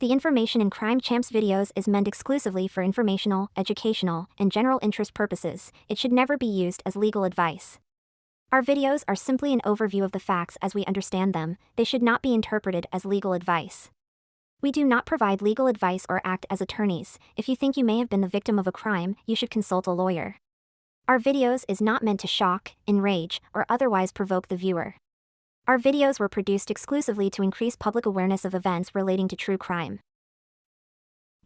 The information in Crime Champs videos is meant exclusively for informational, educational, and general interest purposes. It should never be used as legal advice. Our videos are simply an overview of the facts as we understand them. They should not be interpreted as legal advice. We do not provide legal advice or act as attorneys. If you think you may have been the victim of a crime, you should consult a lawyer. Our videos is not meant to shock, enrage, or otherwise provoke the viewer. Our videos were produced exclusively to increase public awareness of events relating to true crime.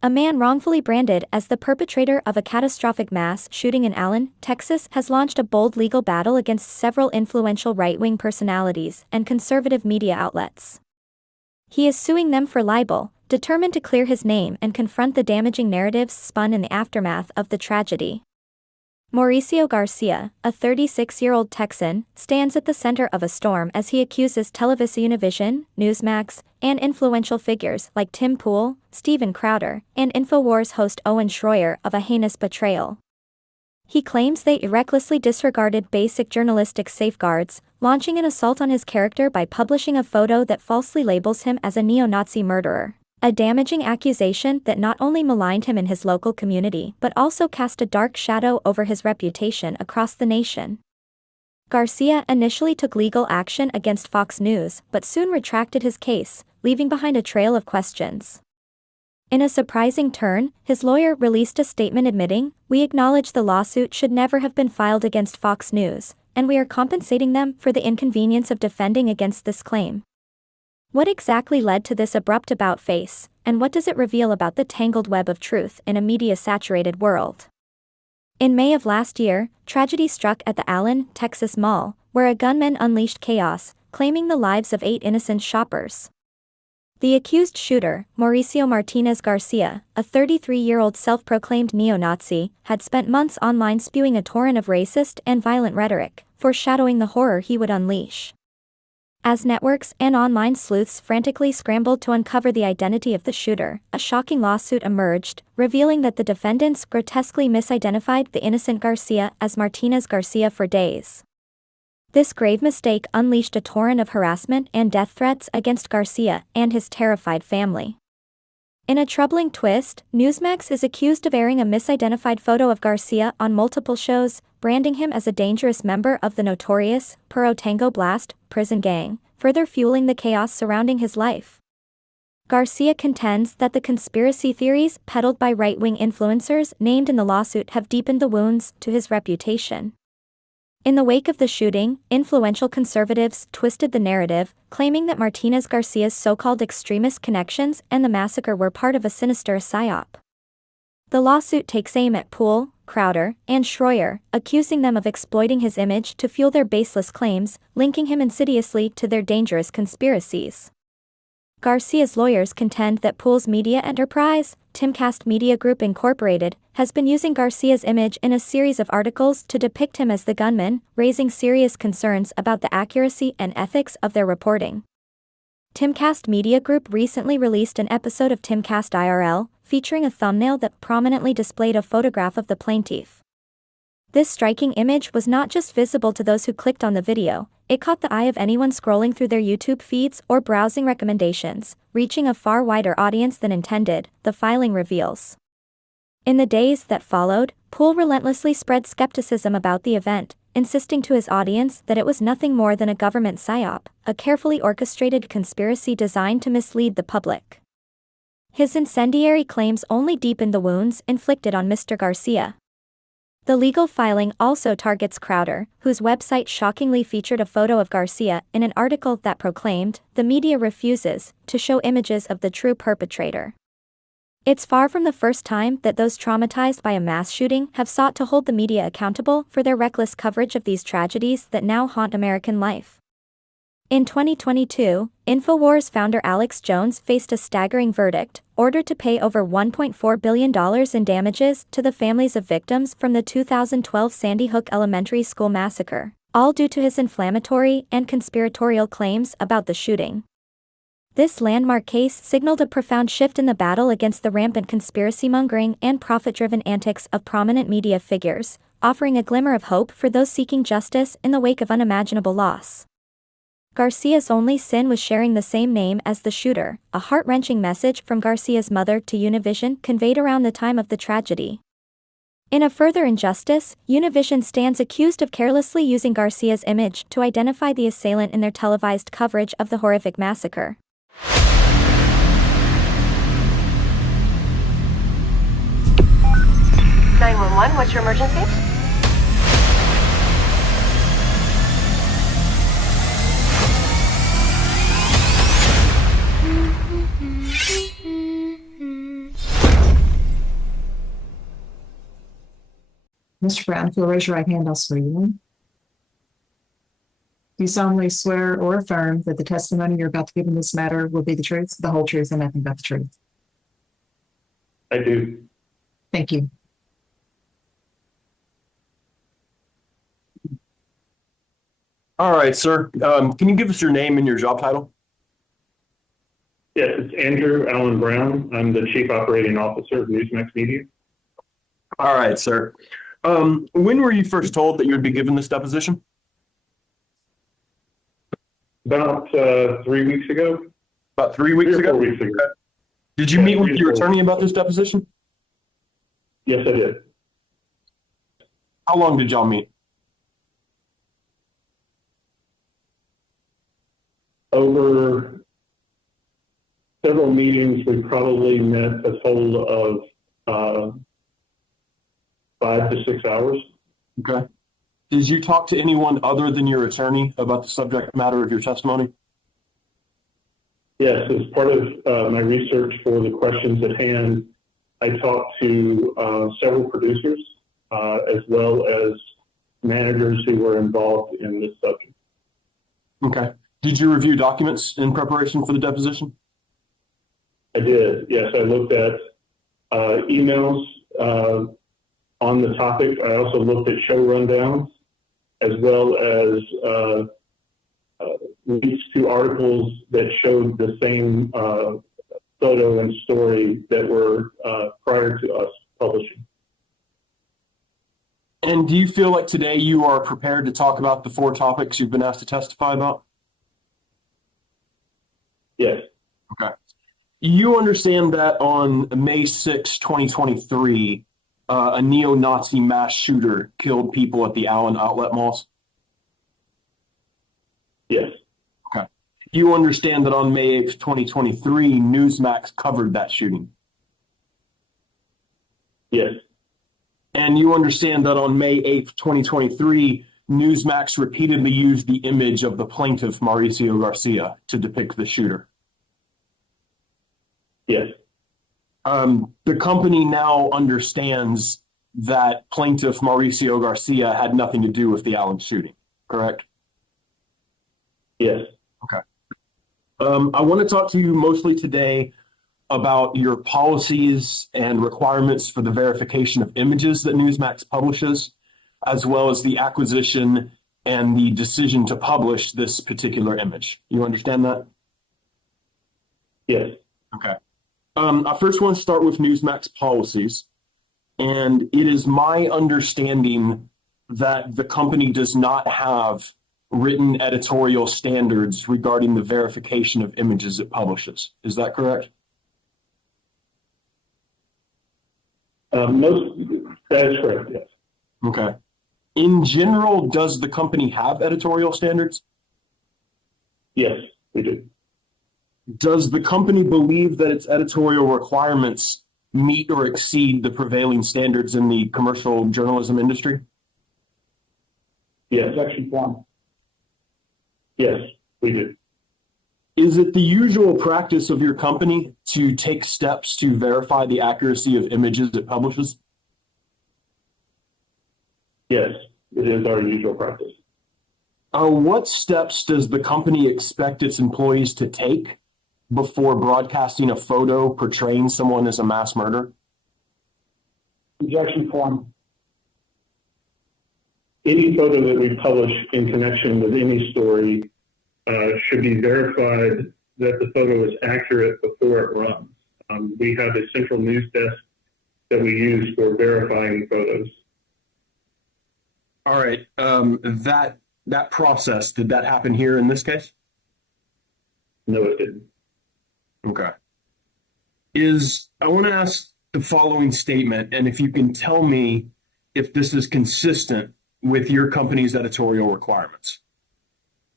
A man wrongfully branded as the perpetrator of a catastrophic mass shooting in Allen, Texas, has launched a bold legal battle against several influential right-wing personalities and conservative media outlets. He is suing them for libel, determined to clear his name and confront the damaging narratives spun in the aftermath of the tragedy. Mauricio Garcia, a 36-year-old Texan, stands at the center of a storm as he accuses Univision, Newsmax, and influential figures like Tim Pool, Steven Crowder, and InfoWars host Owen Schroyer of a heinous betrayal. He claims they recklessly disregarded basic journalistic safeguards, launching an assault on his character by publishing a photo that falsely labels him as a neo-Nazi murderer. A damaging accusation that not only maligned him in his local community but also cast a dark shadow over his reputation across the nation. Garcia initially took legal action against Fox News but soon retracted his case, leaving behind a trail of questions. In a surprising turn, his lawyer released a statement admitting, "We acknowledge the lawsuit should never have been filed against Fox News, and we are compensating them for the inconvenience of defending against this claim." What exactly led to this abrupt about-face, and what does it reveal about the tangled web of truth in a media-saturated world? In May of last year, tragedy struck at the Allen, Texas mall, where a gunman unleashed chaos, claiming the lives of 8 innocent shoppers. The accused shooter, Mauricio Martinez Garcia, a 33-year-old self-proclaimed neo-Nazi, had spent months online spewing a torrent of racist and violent rhetoric, foreshadowing the horror he would unleash. As networks and online sleuths frantically scrambled to uncover the identity of the shooter, a shocking lawsuit emerged, revealing that the defendants grotesquely misidentified the innocent Garcia as Martinez Garcia for days. This grave mistake unleashed a torrent of harassment and death threats against Garcia and his terrified family. In a troubling twist, Newsmax is accused of airing a misidentified photo of Garcia on multiple shows, branding him as a dangerous member of the notorious Puro Tango Blast prison gang, further fueling the chaos surrounding his life. Garcia contends that the conspiracy theories peddled by right-wing influencers named in the lawsuit have deepened the wounds to his reputation. In the wake of the shooting, influential conservatives twisted the narrative, claiming that Martinez Garcia's so-called extremist connections and the massacre were part of a sinister psyop. The lawsuit takes aim at Pool, Crowder, and Schroyer, accusing them of exploiting his image to fuel their baseless claims, linking him insidiously to their dangerous conspiracies. Garcia's lawyers contend that Pool's media enterprise, Timcast Media Group Incorporated, has been using Garcia's image in a series of articles to depict him as the gunman, raising serious concerns about the accuracy and ethics of their reporting. Timcast Media Group recently released an episode of Timcast IRL, featuring a thumbnail that prominently displayed a photograph of the plaintiff. This striking image was not just visible to those who clicked on the video, it caught the eye of anyone scrolling through their YouTube feeds or browsing recommendations, reaching a far wider audience than intended, the filing reveals. In the days that followed, Pool relentlessly spread skepticism about the event, insisting to his audience that it was nothing more than a government psyop, a carefully orchestrated conspiracy designed to mislead the public. His incendiary claims only deepened the wounds inflicted on Mr. Garcia. The legal filing also targets Crowder, whose website shockingly featured a photo of Garcia in an article that proclaimed, "The media refuses to show images of the true perpetrator." It's far from the first time that those traumatized by a mass shooting have sought to hold the media accountable for their reckless coverage of these tragedies that now haunt American life. In 2022, InfoWars founder Alex Jones faced a staggering verdict, ordered to pay over $1.4 billion in damages to the families of victims from the 2012 Sandy Hook Elementary School massacre, all due to his inflammatory and conspiratorial claims about the shooting. This landmark case signaled a profound shift in the battle against the rampant conspiracy-mongering and profit-driven antics of prominent media figures, offering a glimmer of hope for those seeking justice in the wake of unimaginable loss. Garcia's only sin was sharing the same name as the shooter, a heart-wrenching message from Garcia's mother to Univision conveyed around the time of the tragedy. In a further injustice, Univision stands accused of carelessly using Garcia's image to identify the assailant in their televised coverage of the horrific massacre. What's your emergency? Mr. Brown, if you'll raise your right hand, I'll swear you in. Do you solemnly swear or affirm that the testimony you're about to give in this matter will be the truth, the whole truth, and nothing but the truth? I do. Thank you. All right, sir. Can you give us your name and your job title? Yes, it's Andrew Allen Brown. I'm the Chief Operating Officer of Newsmax Media. All right, sir. When were you first told that you would be given this deposition? About 3 weeks ago. About 3 weeks 3 or ago? 4 weeks ago. Did you meet with your attorney about this deposition? Yes, I did. How long did y'all meet? Over several meetings, we probably met a total of 5 to 6 hours. Okay. Did you talk to anyone other than your attorney about the subject matter of your testimony? Yes, as part of my research for the questions at hand, I talked to several producers as well as managers who were involved in this subject. Okay. Did you review documents in preparation for the deposition? I did, yes. I looked at emails on the topic. I also looked at show rundowns as well as links to articles that showed the same photo and story that were prior to us publishing. And do you feel like today you are prepared to talk about the 4 topics you've been asked to testify about? Yes. Okay. You understand that on May 6, 2023, a neo-Nazi mass shooter killed people at the Allen outlet malls? Yes. Okay. You understand that on May 8, 2023, Newsmax covered that shooting? Yes. And you understand that on May 8, 2023, Newsmax repeatedly used the image of the plaintiff, Mauricio Garcia, to depict the shooter? Yes. The company now understands that plaintiff Mauricio Garcia had nothing to do with the Allen shooting, correct? Yes. Okay. I want to talk to you mostly today about your policies and requirements for the verification of images that Newsmax publishes, as well as the acquisition and the decision to publish this particular image. You understand that? Yes. Okay. I first want to start with Newsmax policies, and it is my understanding that the company does not have written editorial standards regarding the verification of images it publishes. Is that correct? That is correct, yes. Okay. In general, does the company have editorial standards? Yes, we do. Does the company believe that its editorial requirements meet or exceed the prevailing standards in the commercial journalism industry? Yes. Section 1. Yes, we do. Is it the usual practice of your company to take steps to verify the accuracy of images it publishes? Yes, it is our usual practice. What steps does the company expect its employees to take before broadcasting a photo portraying someone as a mass murderer? Objection form. Any photo that we publish in connection with any story should be verified that the photo is accurate before it runs. We have a central news desk that we use for verifying photos. All right. That process, did that happen here in this case? No, it didn't. Okay. I want to ask the following statement, and if you can tell me if this is consistent with your company's editorial requirements.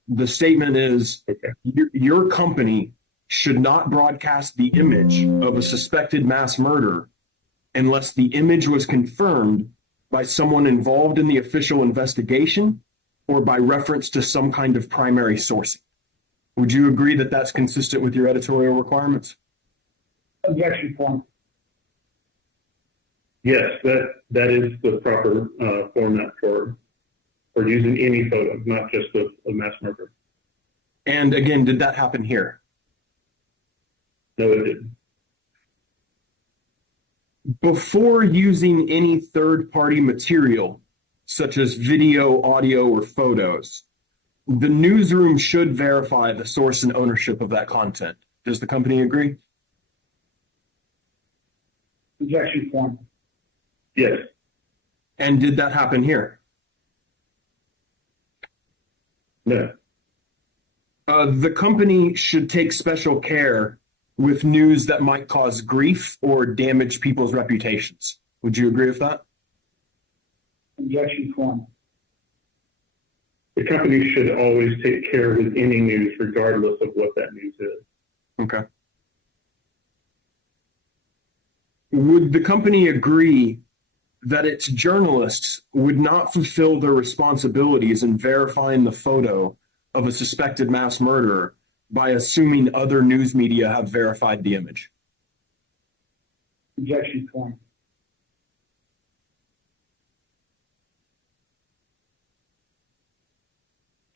The statement is, Okay. Your company should not broadcast the image of a suspected mass murderer unless the image was confirmed by someone involved in the official investigation or by reference to some kind of primary sourcing. Would you agree that that's consistent with your editorial requirements? Objection form. Yes, that is the proper format for using any photo, not just a mass murder. And again, did that happen here? No, it didn't. Before using any third-party material, such as video, audio, or photos, the newsroom should verify the source and ownership of that content. Does the company agree? Objection form. Yes. And did that happen here? No. The company should take special care with news that might cause grief or damage people's reputations. Would you agree with that? Objection form. The company should always take care with any news, regardless of what that news is. Okay. Would the company agree that its journalists would not fulfill their responsibilities in verifying the photo of a suspected mass murderer by assuming other news media have verified the image? Objection form.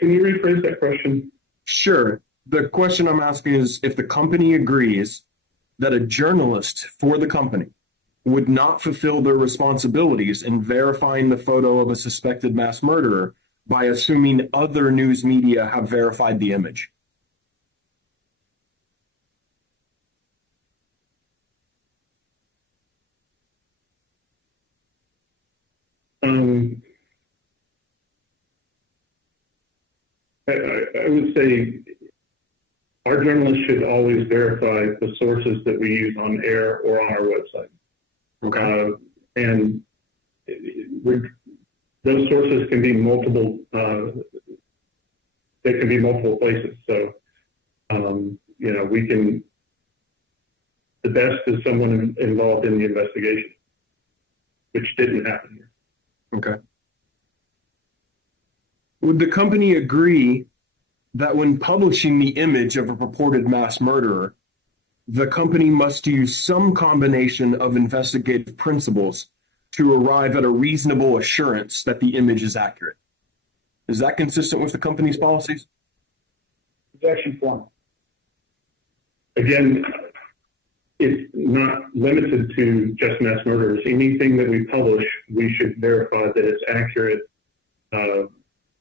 Can you rephrase that question? Sure. The question I'm asking is if the company agrees that a journalist for the company would not fulfill their responsibilities in verifying the photo of a suspected mass murderer by assuming other news media have verified the image. I would say our journalists should always verify the sources that we use on air or on our website. Okay. And those sources can be multiple. They can be multiple places. So, we can. The best is someone involved in the investigation, which didn't happen here. Okay. Would the company agree that when publishing the image of a purported mass murderer, the company must use some combination of investigative principles to arrive at a reasonable assurance that the image is accurate? Is that consistent with the company's policies? Objection form. Again, it's not limited to just mass murderers. Anything that we publish, we should verify that it's accurate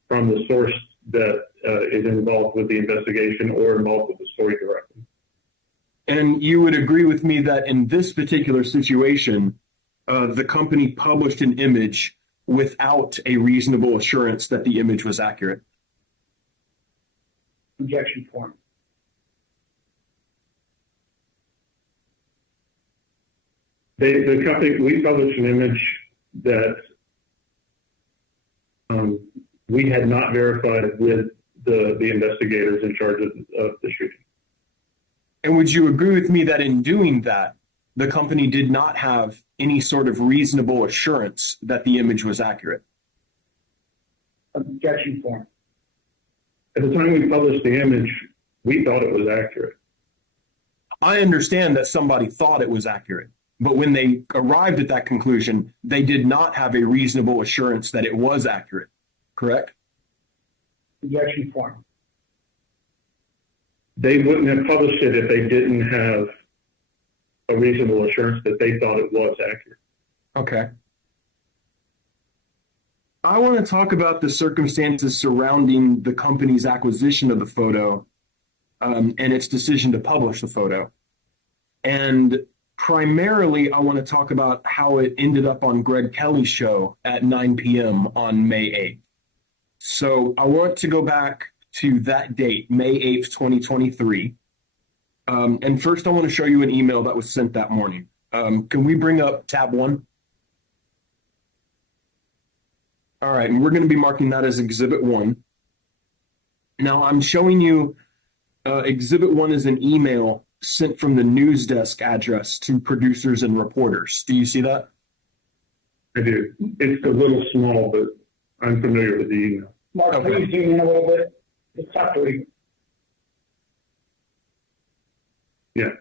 from the source that is involved with the investigation or involved with the story directly. And you would agree with me that in this particular situation, the company published an image without a reasonable assurance that the image was accurate? Objection form. The company, we published an image that we had not verified with the investigators in charge of the shooting. And would you agree with me that in doing that, the company did not have any sort of reasonable assurance that the image was accurate? Objection form. At the time we published the image, we thought it was accurate. I understand that somebody thought it was accurate, but when they arrived at that conclusion, they did not have a reasonable assurance that it was accurate, correct? Objection form. They wouldn't have published it if they didn't have a reasonable assurance that they thought it was accurate. Okay. I want to talk about the circumstances surrounding the company's acquisition of the photo and its decision to publish the photo. And primarily, I want to talk about how it ended up on Greg Kelly's show at 9 p.m. on May 8th. So I want to go back to that date, May 8th, 2023, And first, I want to show you an email that was sent that morning. Can we bring up tab 1? All right, and we're going to be marking that as Exhibit 1. Now, I'm showing you Exhibit 1 is an email sent from the news desk address to producers and reporters. Do you see that? I do. It's a little small, but I'm familiar with the email. Mark, Okay. please zoom in a little bit. It's top 3. Yeah.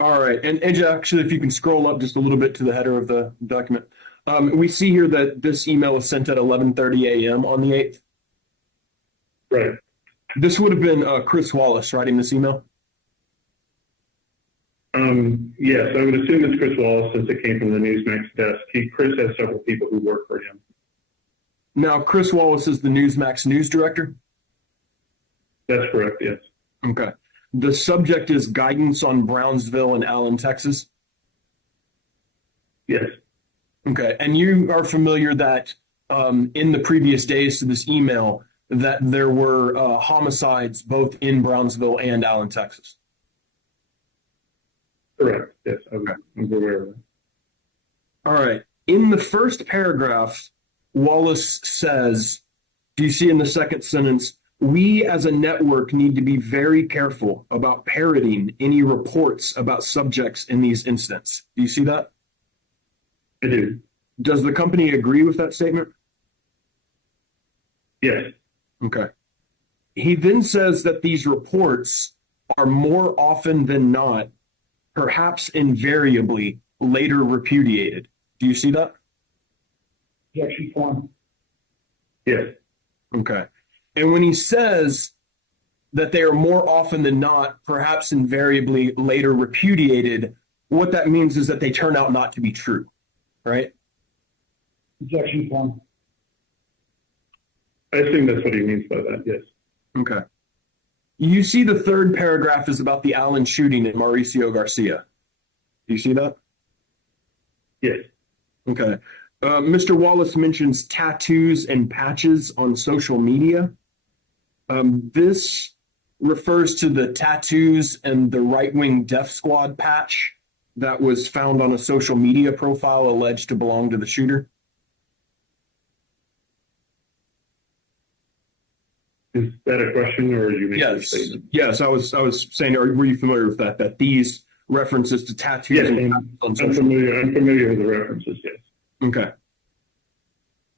All right, and actually, if you can scroll up just a little bit to the header of the document. We see here that this email was sent at 11:30 a.m. on the 8th. Right. This would have been Chris Wallace writing this email. Yes, I would assume it's Chris Wallace since it came from the Newsmax desk. Chris has several people who work for him. Now, Chris Wallace is the Newsmax news director? That's correct, yes. Okay. The subject is guidance on Brownsville and Allen, Texas? Yes, Okay. And you are familiar that in the previous days to this email, that there were homicides both in Brownsville and Allen, Texas? correct. Yes, I'm aware of that. All right. In the first paragraph, Wallace says, do you see in the second sentence, we as a network need to be very careful about parroting any reports about subjects in these incidents. Do you see that? I do. Does the company agree with that statement? Yes, Okay. He then says that these reports are more often than not, perhaps invariably, later repudiated. Do you see that? Objection form. yes, Okay. And when he says that they are more often than not, perhaps invariably later repudiated, what that means is that they turn out not to be true, right? Objection form. I assume that's what he means by that, yes. Okay. You see the third paragraph is about the Allen shooting in Mauricio Garcia. Do you see that? Yes, Okay. Mr. Wallace mentions tattoos and patches on social media. This refers to the tattoos and the right-wing Death Squad patch that was found on a social media profile alleged to belong to the shooter. is that a question or are you making a Yes. statement? Yes, I was saying, were you familiar with that? That these references to tattoos Yes, and I'm, patches on I'm social media. familiar with the references, yes. Okay.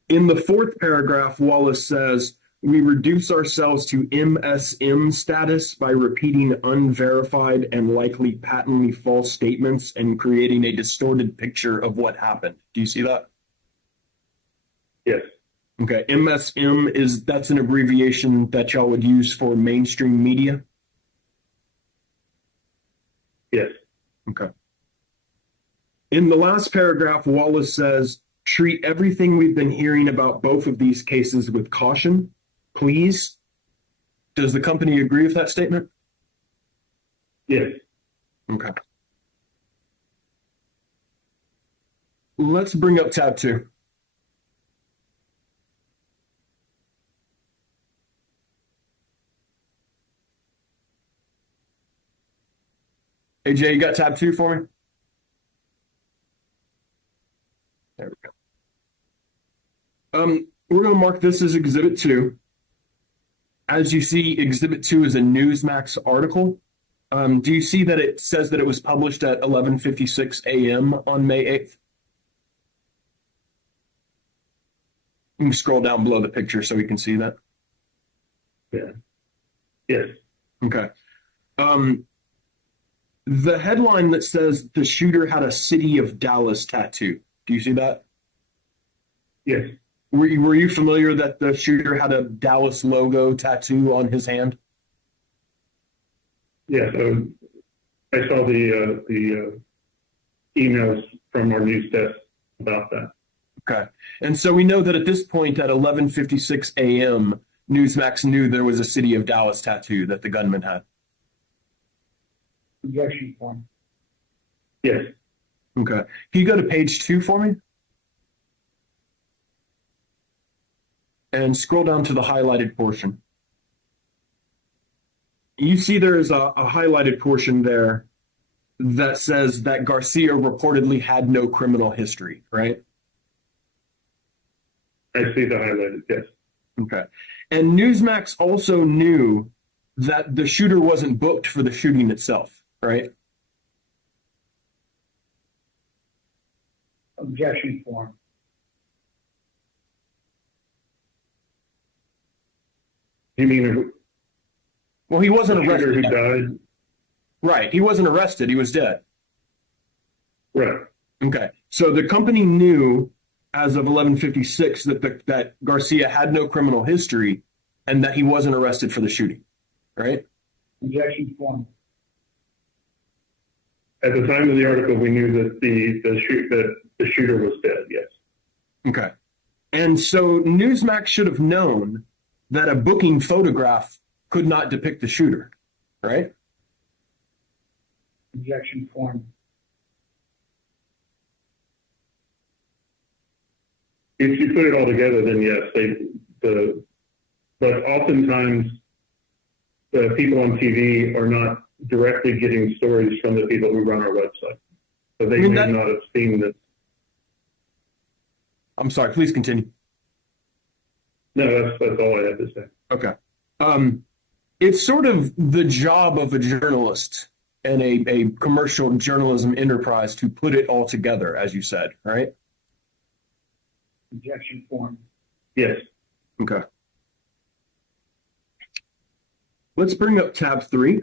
In the fourth paragraph, Wallace says, we reduce ourselves to MSM status by repeating unverified and likely patently false statements and creating a distorted picture of what happened. Do you see that? Yes, Okay. MSM that's an abbreviation that y'all would use for mainstream media. yes, Okay. In the last paragraph, Wallace says, treat everything we've been hearing about both of these cases with caution, please. Does the company agree with that statement? yes. Okay. Let's bring up tab 2. AJ, you got tab 2 for me? There we go. We're going to mark this as Exhibit 2. As you see, Exhibit 2 is a Newsmax article. Do you see that it says that it was published at 11:56 a.m. on May 8th? You can scroll down below the picture so we can see that. Yeah. Yes, Okay. The headline that says the shooter had a City of Dallas tattoo. Do you see that? yes, Were you familiar that the shooter had a Dallas logo tattoo on his hand? yes. I saw the emails from our news desk about that. Okay. And so we know that at this point at 11:56 a.m., Newsmax knew there was a City of Dallas tattoo that the gunman had. Objection form. Yes, Okay. Can you go to page 2 for me? And scroll down to the highlighted portion. You see there's a highlighted portion there that says that Garcia reportedly had no criminal history, right? I see the highlighted, yes. Okay. And Newsmax also knew that the shooter wasn't booked for the shooting itself, right? Objection form. You mean Well, he wasn't a shooter who arrested. died? Right. He wasn't arrested. He was dead. Right. Okay. So the company knew as of 11:56 that Garcia had no criminal history and that he wasn't arrested for the shooting, right? Objection form. At the time of the article, we knew that the shooter was dead, yes. Okay. And so Newsmax should have known that a booking photograph could not depict the shooter, right? Objection form. If you put it all together, then yes, but oftentimes the people on TV are not directly getting stories from the people who run our website. So they may not have seen this. I'm sorry, please continue. No, that's all I had to say. Okay. It's sort of the job of a journalist and a commercial journalism enterprise to put it all together, as you said, right? Objection form. Yes. Okay. Let's bring up tab 3.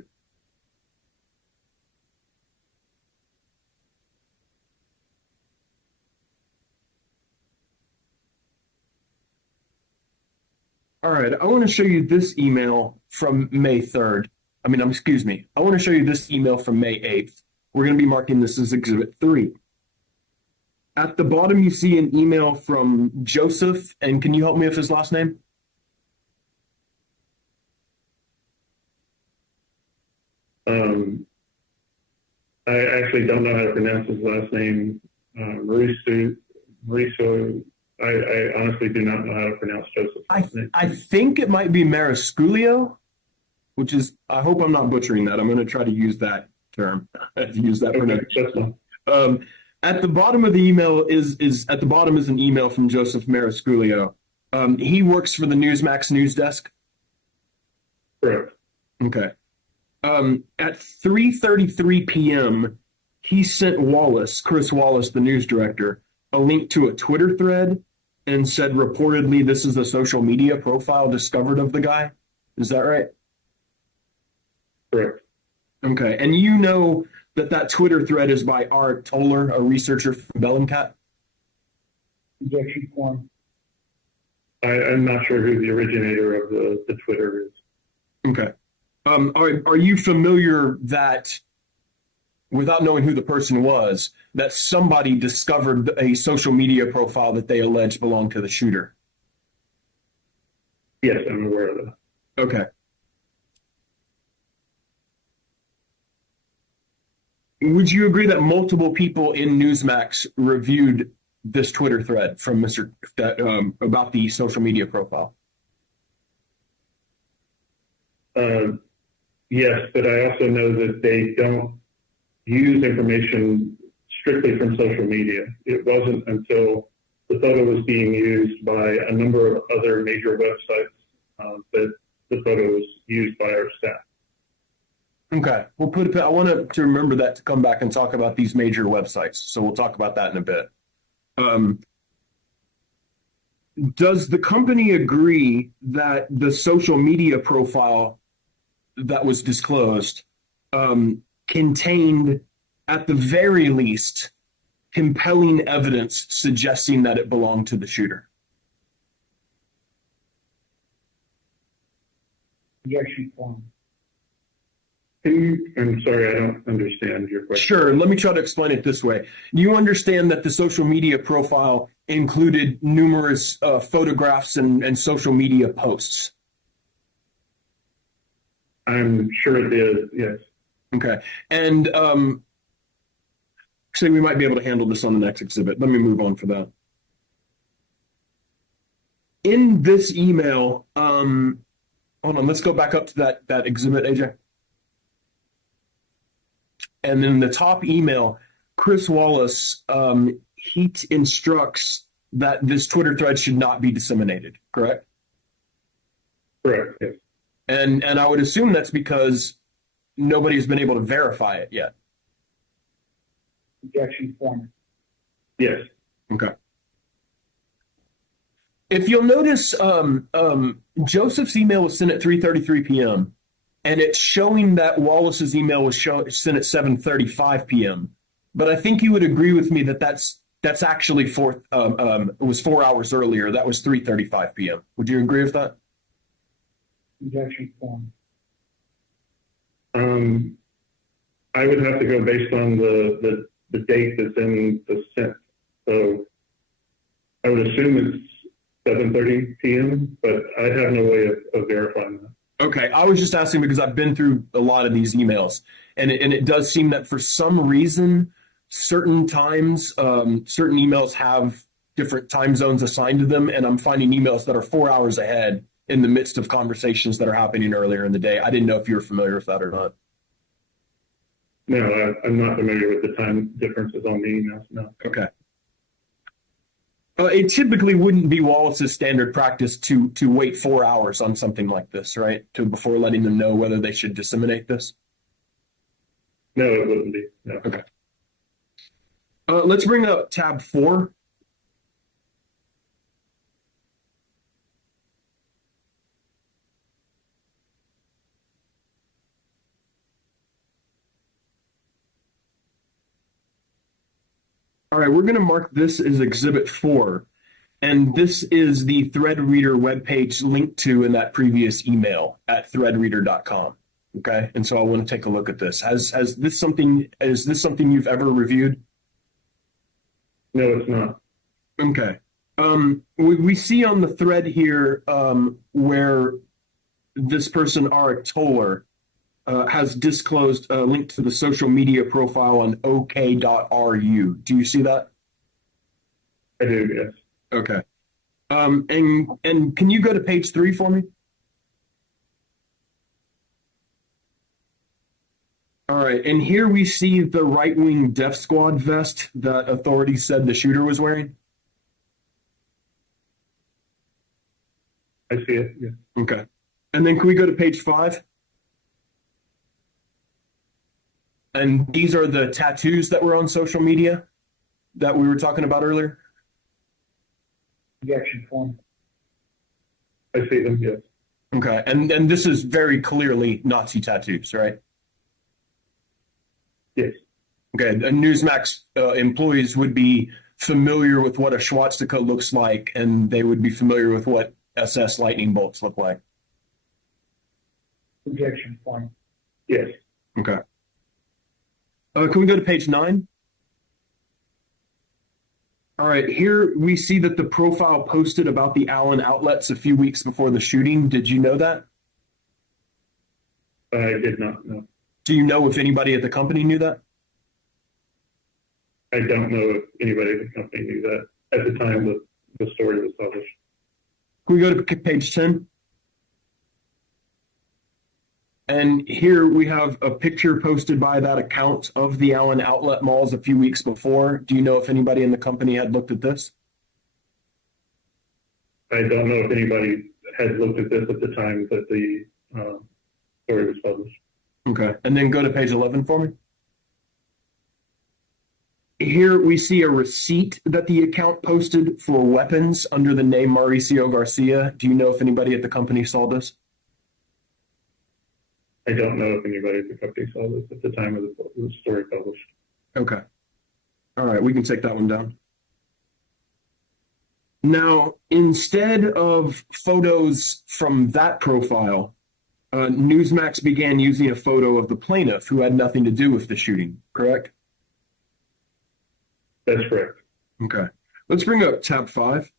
All right, I want to show you this email from May 3rd. I want to show you this email from May 8th. We're going to be marking this as Exhibit 3. At the bottom, you see an email from Joseph, and can you help me with his last name? I actually don't know how to pronounce his last name. Mariso. I honestly do not know how to pronounce Joseph's last name. I think it might be Marisculio, which is, I hope I'm not butchering that. I'm going to try to use that term, use that pronunciation. At the bottom of the email is an email from Joseph Marisculio. He works for the Newsmax news desk. Correct. Okay. At 3:33 p.m., he sent Chris Wallace, the news director, a link to a Twitter thread and said, reportedly, this is a social media profile discovered of the guy. Is that right? Correct. Okay. And you know that Twitter thread is by Art Toller, a researcher from Bellingcat? Objection form. I'm not sure who the originator of the Twitter is. Okay. Are you familiar that, without knowing who the person was, that somebody discovered a social media profile that they alleged belonged to the shooter? Yes, I'm aware of that. Okay. Would you agree that multiple people in Newsmax reviewed this Twitter thread from about the social media profile? Yes, but I also know that they don't use information strictly from social media. It wasn't until the photo was being used by a number of other major websites that the photo was used by our staff. Okay, I want to remember that to come back and talk about these major websites. So we'll talk about that in a bit. Does the company agree that the social media profile that was disclosed contained, at the very least, compelling evidence suggesting that it belonged to the shooter? Objection form. I'm sorry, I don't understand your question. Sure, let me try to explain it this way. You understand that the social media profile included numerous photographs and social media posts? I'm sure it did, yes. Okay, and actually we might be able to handle this on the next exhibit. Let me move on for that. In this email, hold on, let's go back up to that exhibit, AJ. And then the top email, Chris Wallace, he instructs that this Twitter thread should not be disseminated, correct? Correct, yes. And I would assume that's because nobody has been able to verify it yet. Objection form. Yes. Okay. If you'll notice, Joseph's email was sent at 3:33 p.m. and it's showing that Wallace's email was sent at 7:35 p.m. But I think you would agree with me that that's actually it was 4 hours earlier. That was 3:35 p.m. Would you agree with that? Objection form. I would have to go based on the date that's in the sent. So I would assume it's 7:30 p.m., but I have no way of verifying that. Okay, I was just asking because I've been through a lot of these emails, and it does seem that for some reason, certain times, certain emails have different time zones assigned to them, and I'm finding emails that are 4 hours ahead in the midst of conversations that are happening earlier in the day. I didn't know if you were familiar with that or not. No, I'm not familiar with the time differences on the emails, no. Okay. It typically wouldn't be Wallace's standard practice to wait 4 hours on something like this, right? Before letting them know whether they should disseminate this? No, it wouldn't be, no. Okay. Let's bring up tab 4. All right, we're going to mark this as Exhibit 4, and this is the ThreadReader webpage linked to in that previous email at threadreader.com. Okay, and so I want to take a look at this. Is this something you've ever reviewed? No, it's not. Okay. We see on the thread here where this person, Arik Toller, has disclosed a link to the social media profile on ok.ru. Do you see that? I do, yes. Okay. And can you go to page 3 for me? All right, and here we see the right-wing Death Squad vest that authorities said the shooter was wearing. I see it, yes. Okay. And then can we go to page 5? And these are the tattoos that were on social media that we were talking about earlier? Objection form. I see them, yes. Okay, and this is very clearly Nazi tattoos, right? Yes. Okay, and Newsmax employees would be familiar with what a swastika looks like, and they would be familiar with what SS lightning bolts look like. Objection form. Yes. Okay. Can we go to page 9? All right, here we see that the profile posted about the Allen outlets a few weeks before the shooting. Did you know that? I did not know. Do you know if anybody at the company knew that? I don't know if anybody at the company knew that at the time that the story was published. Can we go to page 10? And here we have a picture posted by that account of the Allen outlet malls a few weeks before. Do you know if anybody in the company had looked at this? I don't know if anybody had looked at this at the time that the story was published. Okay, and then go to page 11 for me. Here we see a receipt that the account posted for weapons under the name Mauricio Garcia. Do you know if anybody at the company saw this? I don't know if anybody at the company saw this at the time of the story published. Okay. All right, we can take that one down. Now, instead of photos from that profile, Newsmax began using a photo of the plaintiff who had nothing to do with the shooting, correct? That's correct. Okay. Let's bring up tab 5.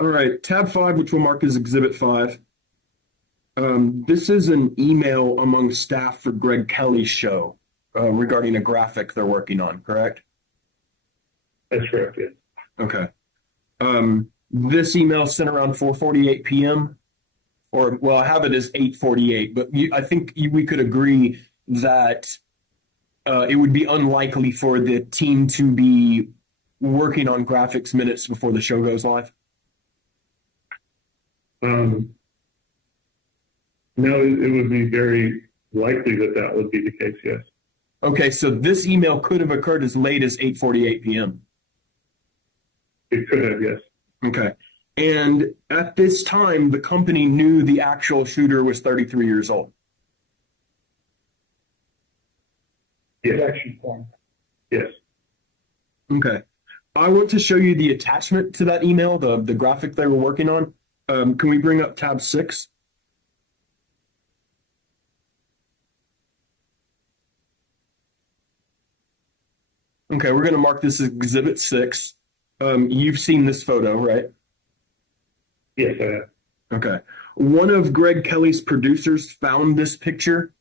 All right, tab 5, which we'll mark as Exhibit 5. This is an email among staff for Greg Kelly's show regarding a graphic they're working on, correct? That's correct, yes. Okay. This email sent around 4:48 p.m. or well, I have it as 8:48, but I think we could agree that it would be unlikely for the team to be working on graphics minutes before the show goes live. No, it would be very likely that that would be the case, yes. Okay, so this email could have occurred as late as 8:48 p.m. It could have, yes. Okay. And at this time, the company knew the actual shooter was 33 years old. Yes. Rejection form. Yes. Okay. I want to show you the attachment to that email, the graphic they were working on. Can we bring up tab 6? Okay, we're going to mark this as Exhibit 6. You've seen this photo, right? Yes, I have. Okay. One of Greg Kelly's producers found this picture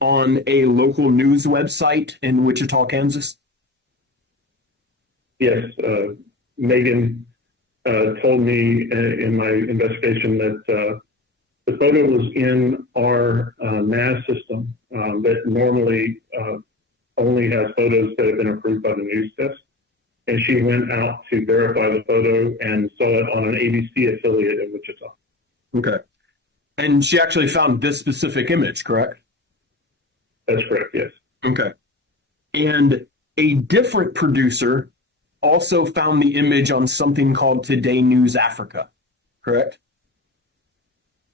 on a local news website in Wichita, Kansas. Yes, Megan told me in my investigation that the photo was in our NAS system that normally only has photos that have been approved by the news desk. And she went out to verify the photo and saw it on an ABC affiliate in Wichita. Okay. And she actually found this specific image, correct? That's correct, yes. Okay. And a different producer also found the image on something called Today News Africa, correct?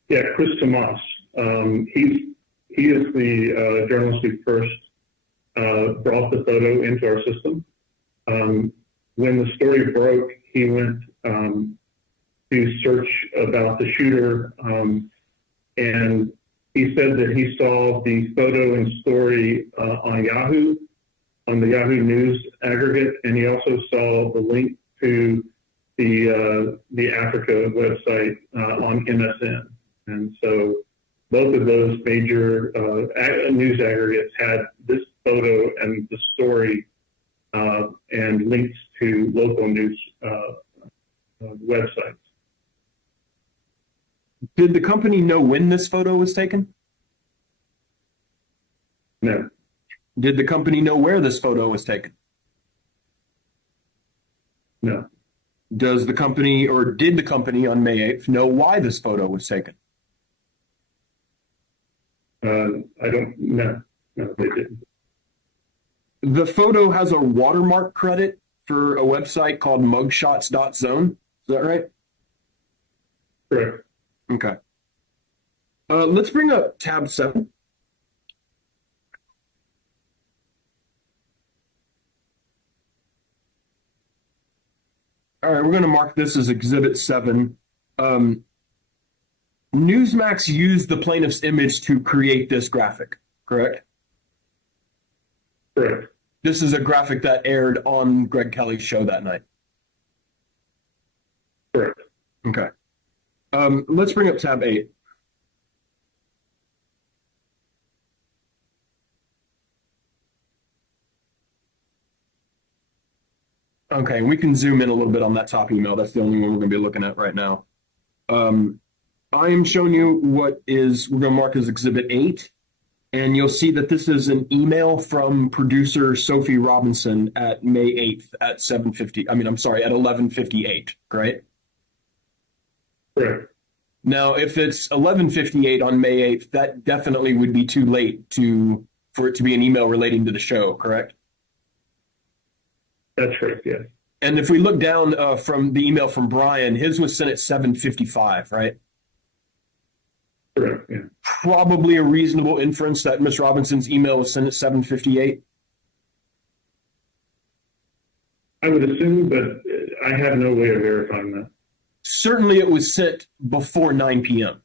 Yeah, Chris Tomas. He is the journalist who first brought the photo into our system. When the story broke, he went to search about the shooter, and he said that he saw the photo and story on Yahoo, on the Yahoo News aggregate, and he also saw the link to the Africa website on MSN. And so both of those major news aggregates had this photo and the story and links to local news websites. Did the company know when this photo was taken? No. Did the company know where this photo was taken? No. Does the company, or did the company on May 8th know why this photo was taken? I don't know. No, they didn't. The photo has a watermark credit for a website called mugshots.zone. Is that right? Correct. Okay. Let's bring up tab 7. All right, we're going to mark this as Exhibit 7. Newsmax used the plaintiff's image to create this graphic, correct? Correct. This is a graphic that aired on Greg Kelly's show that night. Correct. Okay. Let's bring up tab 8. Okay, we can zoom in a little bit on that top email. That's the only one we're going to be looking at right now. I am showing you what is, we're going to mark as Exhibit 8. And you'll see that this is an email from producer Sophie Robinson at May 8th at 11:58, right? Correct. Now, if it's 11:58 on May 8th, that definitely would be too late for it to be an email relating to the show, correct? That's correct, yes. And if we look down from the email from Brian, his was sent at 7:55, right? Correct, yeah. Probably a reasonable inference that Ms. Robinson's email was sent at 7:58. I would assume, but I have no way of verifying that. Certainly it was sent before 9 p.m.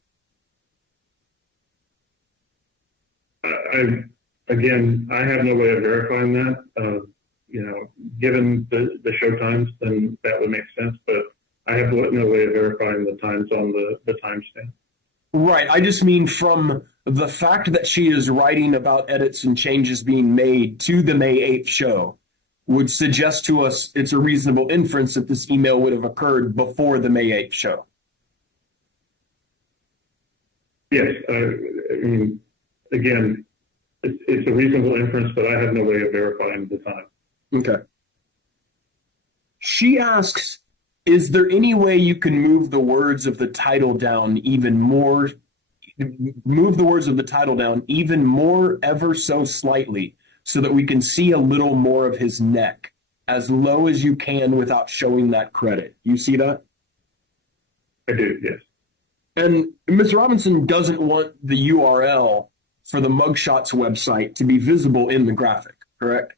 Again, I have no way of verifying that. Given the show times, then that would make sense, but I have no way of verifying the times on the timestamp. Right. I just mean from the fact that she is writing about edits and changes being made to the May 8th show would suggest to us it's a reasonable inference that this email would have occurred before the May 8th show. Yes, I mean, again, it's a reasonable inference, but I have no way of verifying at the time. Okay. She asks, is there any way you can move the words of the title down even more, ever so slightly so that we can see a little more of his neck, as low as you can without showing that credit? You see that? I do, yes. And Ms. Robinson doesn't want the URL for the Mugshots website to be visible in the graphic, correct?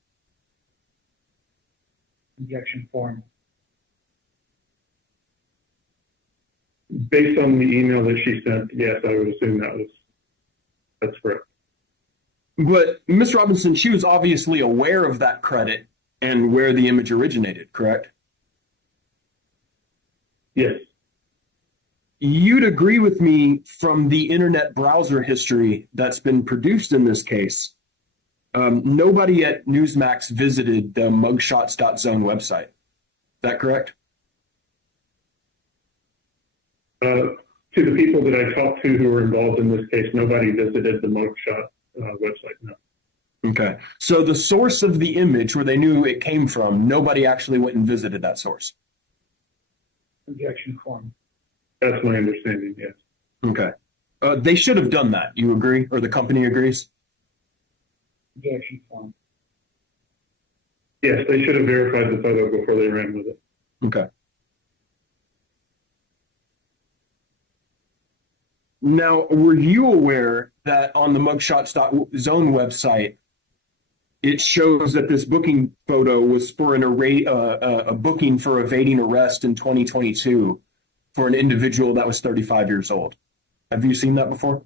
Objection form. Based on the email that she sent, yes, I would assume that's correct. But Ms. Robinson, she was obviously aware of that credit and where the image originated, correct? Yes. You'd agree with me from the internet browser history that's been produced in this case. Nobody at Newsmax visited the mugshots.zone website. Is that correct? To the people that I talked to who were involved in this case, nobody visited the Mugshot website, no. Okay. So the source of the image, where they knew it came from, nobody actually went and visited that source. Objection form. That's my understanding, yes. Okay. They should have done that. You agree? Or the company agrees? Objection form. Yes, they should have verified the photo before they ran with it. Okay. Now, were you aware that on the mugshots.zone website, it shows that this booking photo was for a booking for evading arrest in 2022 for an individual that was 35 years old? Have you seen that before?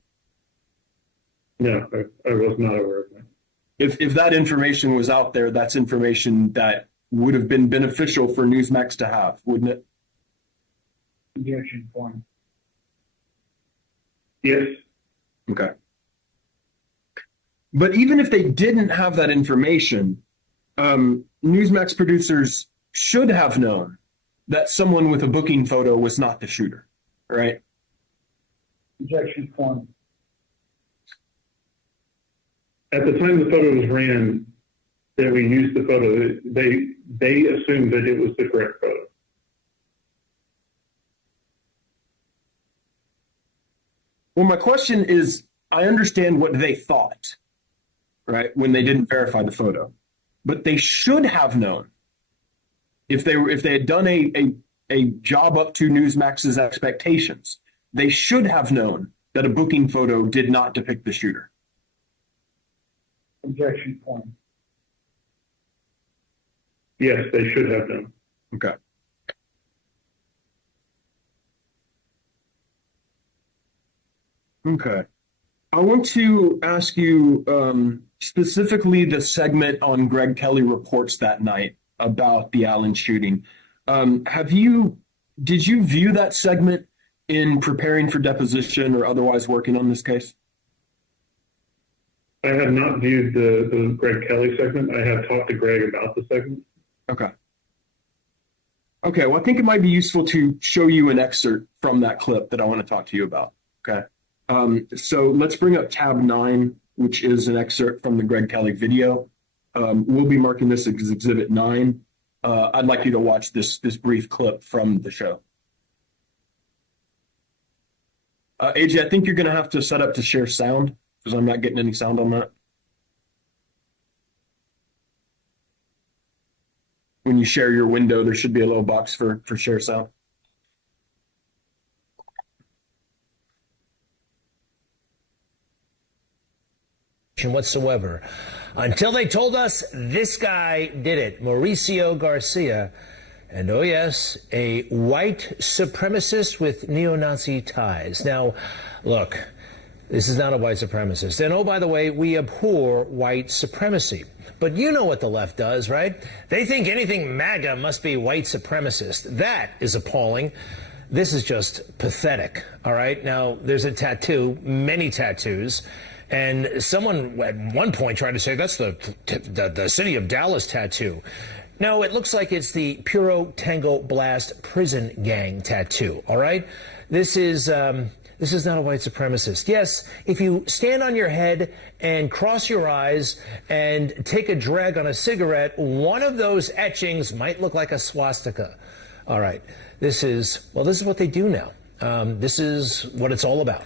No, I was not aware of that. If that information was out there, that's information that would have been beneficial for Newsmax to have, wouldn't it? Objection form. Yes. Okay. But even if they didn't have that information, Newsmax producers should have known that someone with a booking photo was not the shooter, right? Objection form. At the time the photos ran, that we used the photo, they assumed that it was the correct photo. Well, my question is, I understand what they thought, right, when they didn't verify the photo, but they should have known if they had done a job up to Newsmax's expectations, they should have known that a booking photo did not depict the shooter. Objection form. Yes, they should have known. Okay. Okay. I want to ask you specifically the segment on Greg Kelly Reports that night about the Allen shooting. Did you view that segment in preparing for deposition or otherwise working on this case? I have not viewed the Greg Kelly segment. I have talked to Greg about the segment. Okay. Okay, well, I think it might be useful to show you an excerpt from that clip that I want to talk to you about. Okay. So let's bring up tab 9, which is an excerpt from the Greg Kelly video. We'll be marking this as Exhibit 9. I'd like you to watch this brief clip from the show. AJ, I think you're going to have to set up to share sound because I'm not getting any sound on that. When you share your window, there should be a little box for share sound. Whatsoever until they told us this guy did it, Mauricio Garcia, and oh yes, a white supremacist with neo-Nazi ties. Now look, this is not a white supremacist, and oh, by the way, we abhor white supremacy, but you know what the left does, right? They think anything MAGA must be white supremacist. That is appalling. This is just pathetic. All right, now there's a tattoo, many tattoos. And someone at one point tried to say that's the City of Dallas tattoo. No, it looks like it's the Puro Tango Blast prison gang tattoo, all right? This is This is not a white supremacist. Yes, if you stand on your head and cross your eyes and take a drag on a cigarette, one of those etchings might look like a swastika. All right, this is what they do now. This is what it's all about.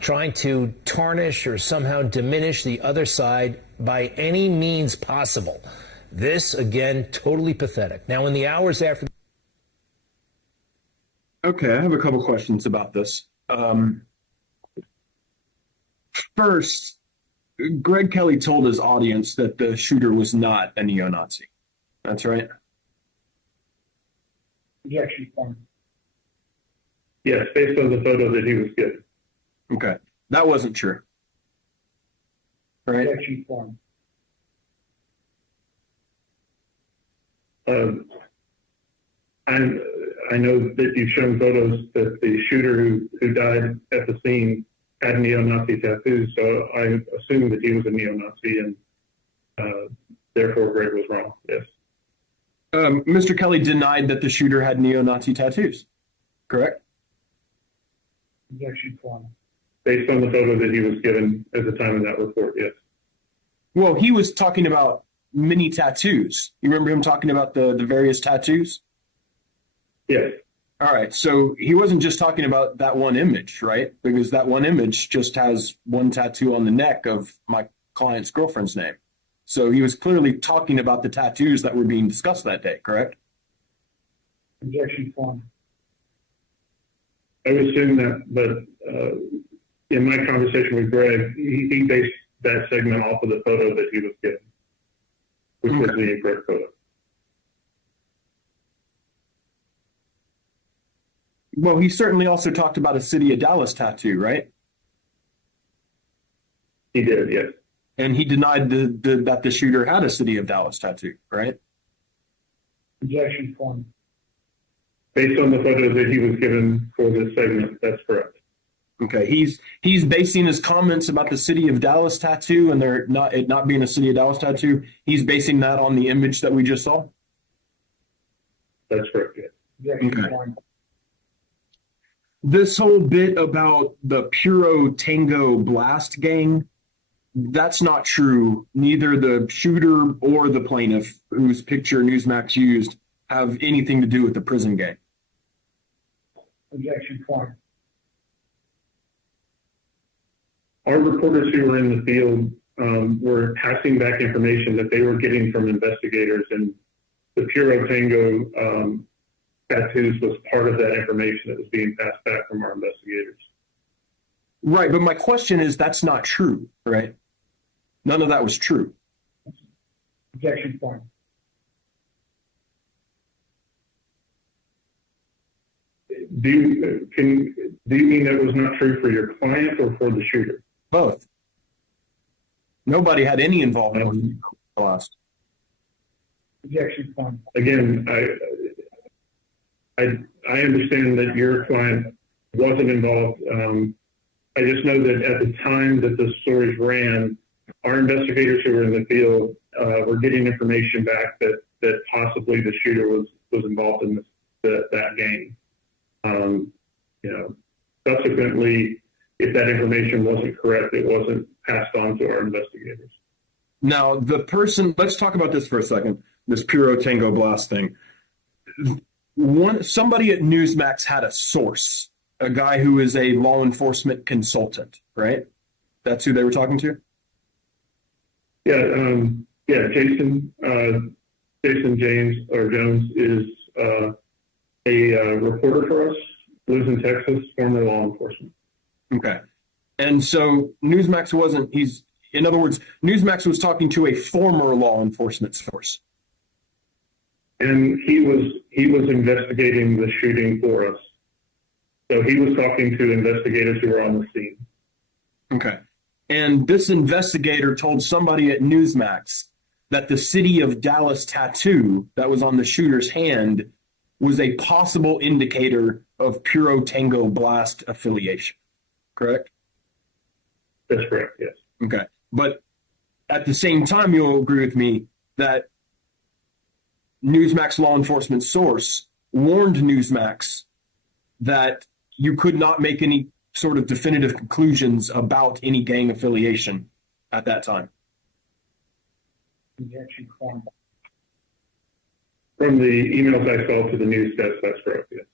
Trying to tarnish or somehow diminish the other side by any means possible. This, again, totally pathetic. Now, in the hours after... Okay, I have a couple questions about this. First, Greg Kelly told his audience that the shooter was not a neo-Nazi. That's right? Objection point. Yes, based on the photo that he was given. Okay, that wasn't true. Right? Objection point. I know that you've shown photos that the shooter who died at the scene had neo-Nazi tattoos, so I assume that he was a neo-Nazi, and therefore Greg was wrong. Yes. Mr. Kelly denied that the shooter had neo-Nazi tattoos, correct? Objection point. Based on the photo that he was given at the time of that report, yes. Well, he was talking about many tattoos. You remember him talking about the various tattoos? Yes. All right, so he wasn't just talking about that one image, right? Because that one image just has one tattoo on the neck of my client's girlfriend's name. So he was clearly talking about the tattoos that were being discussed that day, correct? Objection point. I would assume that, but in my conversation with Greg, he based that segment off of the photo that he was given, which was the incorrect photo. Well, he certainly also talked about a City of Dallas tattoo, right? He did, yes. And he denied that the shooter had a City of Dallas tattoo, right? Objection point. Based on the photos that he was given for this segment, that's correct. Okay, he's basing his comments about the City of Dallas tattoo and it not being a City of Dallas tattoo. He's basing that on the image that we just saw. That's correct. Yeah. Objection Okay. point. This whole bit about the Puro Tango Blast gang, that's not true. Neither the shooter or the plaintiff, whose picture Newsmax used, have anything to do with the prison gang. Objection point. Our reporters who were in the field were passing back information that they were getting from investigators, and the Puro Tango tattoos was part of that information that was being passed back from our investigators. Right, but my question is that's not true, right? None of that was true. Objection point. Do you mean that was not true for your client or for the shooter? Both. Nobody had any involvement with the blast. Objection point. Again, I understand that your client wasn't involved. I just know that at the time that the stories ran, our investigators who were in the field were getting information back that possibly the shooter was involved in that gang. Subsequently, if that information wasn't correct, it wasn't passed on to our investigators. Now, let's talk about this for a second, this Puro Tango Blast thing. Somebody at Newsmax had a source, a guy who is a law enforcement consultant, right? That's who they were talking to? Yeah, Jason Jones is a reporter for us, lives in Texas, former law enforcement. Okay. And so Newsmax in other words, Newsmax was talking to a former law enforcement source. And he was investigating the shooting for us. So he was talking to investigators who were on the scene. Okay. And this investigator told somebody at Newsmax that the City of Dallas tattoo that was on the shooter's hand was a possible indicator of Puro Tango Blast affiliation. Correct? That's correct, yes. Okay. But at the same time, you'll agree with me that Newsmax law enforcement source warned Newsmax that you could not make any sort of definitive conclusions about any gang affiliation at that time? Objection form. From the emails I saw to the news desk, that's correct, yes.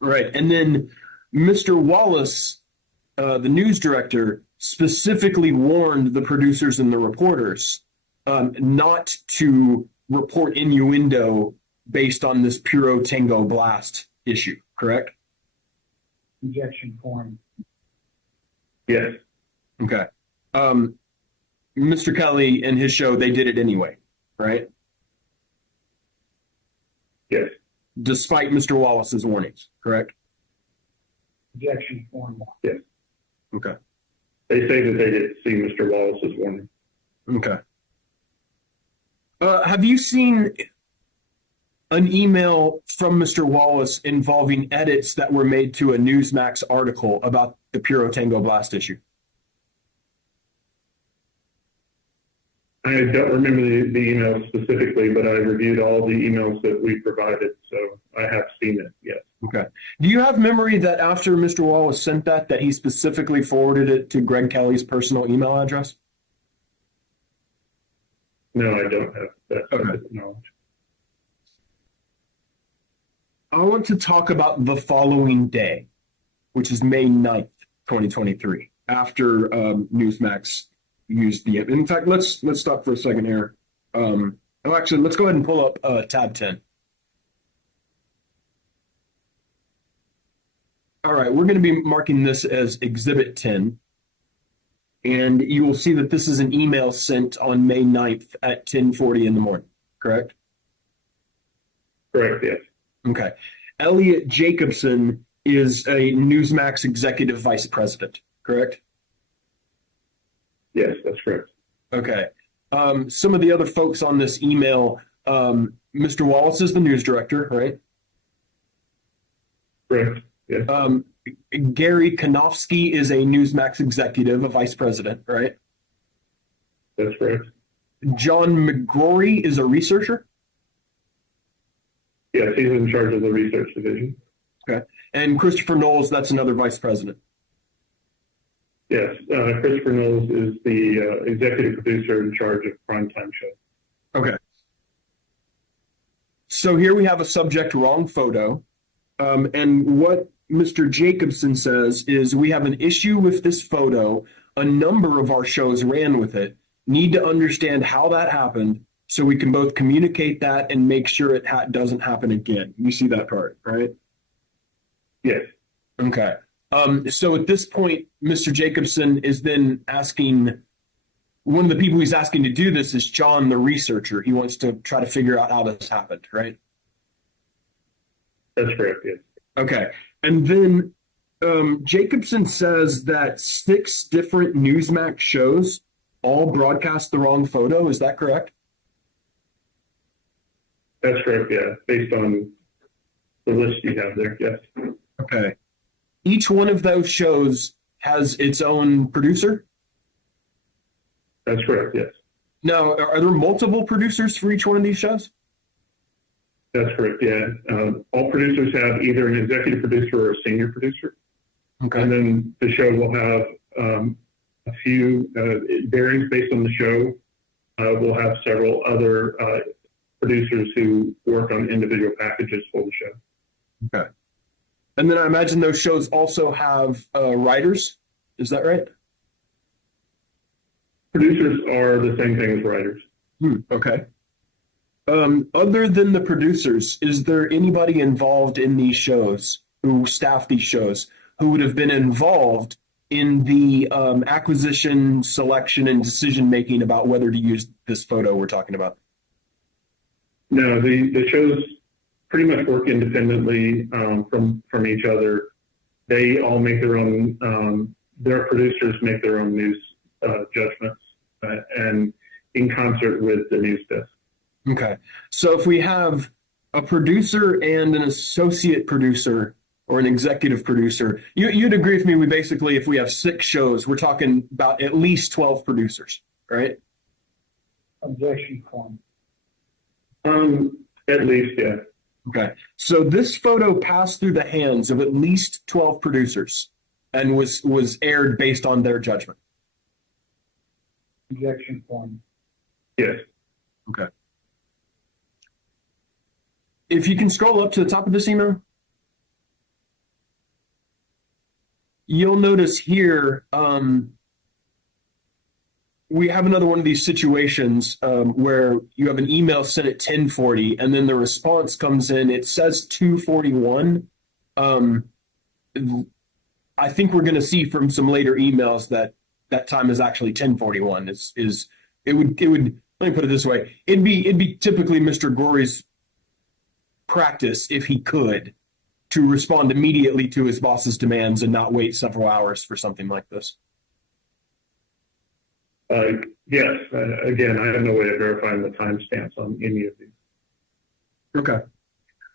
Right. And then Mr. Wallace, the news director, specifically warned the producers and the reporters not to report innuendo based on this Puro Tango Blast issue, correct? Objection form. Yes, Okay. Mr. Kelly and his show, they did it anyway, right? yes. Despite Mr. Wallace's warnings, correct? Objection form. Okay. They say that they didn't see Mr. Wallace's warning. Okay. Have you seen an email from Mr. Wallace involving edits that were made to a Newsmax article about the Puro Tango Blast issue? I don't remember the email specifically, but I reviewed all the emails that we provided, so I have seen it, yes. Okay. Do you have memory that after Mr. Wallace sent that he specifically forwarded it to Greg Kelly's personal email address? No, I don't have that Okay. knowledge. I want to talk about the following day, which is May 9th, 2023, after Newsmax used the... In fact, let's stop for a second here. Actually, let's go ahead and pull up tab 10. All right, we're going to be marking this as Exhibit 10. And you will see that this is an email sent on May 9th at 10:40 in the morning, correct? Correct, yes. Okay. Elliot Jacobson is a Newsmax executive vice president, correct? Yes, that's correct. Okay. Some of the other folks on this email, Mr. Wallace is the news director, right? Correct, yes. Gary Konofsky is a Newsmax executive, a vice president, right? That's correct. John McGrory is a researcher. Yes, he's in charge of the research division. Okay. And Christopher Knowles, that's another vice president. Yes, Christopher Knowles is the executive producer in charge of Primetime Show. Okay. So here we have a subject wrong photo. And what Mr. Jacobson says is we have an issue with this photo. A number of our shows ran with it. Need to understand how that happened so we can both communicate that and make sure it doesn't happen again. You see that part, right? Yes, Okay. So at this point, Mr. Jacobson is then asking, one of the people he's asking to do this is John, the researcher. He wants to try to figure out how this happened, right? that's correct, yes. Okay. And then Jacobson says that 6 different Newsmax shows all broadcast the wrong photo. Is that correct? That's correct, yeah, based on the list you have there, yes. Okay. Each one of those shows has its own producer? That's correct, yes. Now, are there multiple producers for each one of these shows? That's correct, yeah. All producers have either an executive producer or a senior producer. Okay. And then the show will have a few, it varies based on the show. We'll have several other producers who work on individual packages for the show. Okay. And then I imagine those shows also have writers. Is that right? Producers are the same thing as writers. Okay. Other than the producers, is there anybody involved in these shows who staff these shows who would have been involved in the acquisition, selection, and decision making about whether to use this photo we're talking about? No, the shows pretty much work independently from each other. They all make their own, their producers make their own news judgments and in concert with the news desk. Okay. So if we have a producer and an associate producer or an executive producer, you'd agree with me, we basically, if we have 6 shows, we're talking about at least 12 producers, right? Objection form. At least, yeah. Okay. So this photo passed through the hands of at least 12 producers. and was aired based on their judgment. Objection form. Yes. Okay. If you can scroll up to the top of this email, you'll notice here we have another one of these situations where you have an email sent at 10:40 and then the response comes in. It says 2:41. I think we're going to see from some later emails that that time is actually 10:41. It would let me put it this way. It'd be typically Mr. Gory's practice, if he could, to respond immediately to his boss's demands and not wait several hours for something like this. Yes. Again, I have no way of verifying the timestamps on any of these. Okay.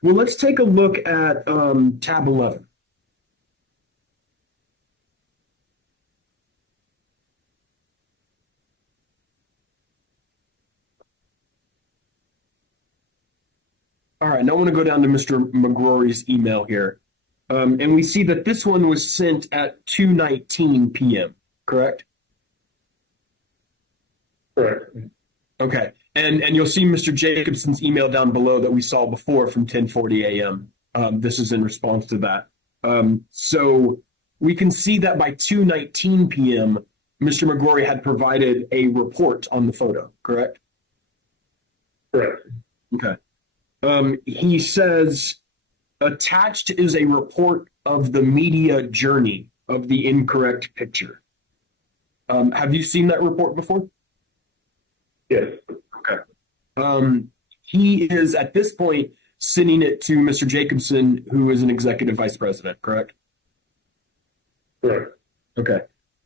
Well, let's take a look at tab 11. All right, now I want to go down to Mr. McGrory's email here. And we see that this one was sent at 2:19 p.m., correct? Correct. Okay. And you'll see Mr. Jacobson's email down below that we saw before from 10:40 a.m. This is in response to that. So we can see that by 2:19 p.m., Mr. McGrory had provided a report on the photo, correct? Correct. Okay. He says, attached is a report of the media journey of the incorrect picture. Have you seen that report before? Yes. Okay. He is, at this point, sending it to Mr. Jacobson, who is an executive vice president, correct? Correct. Okay.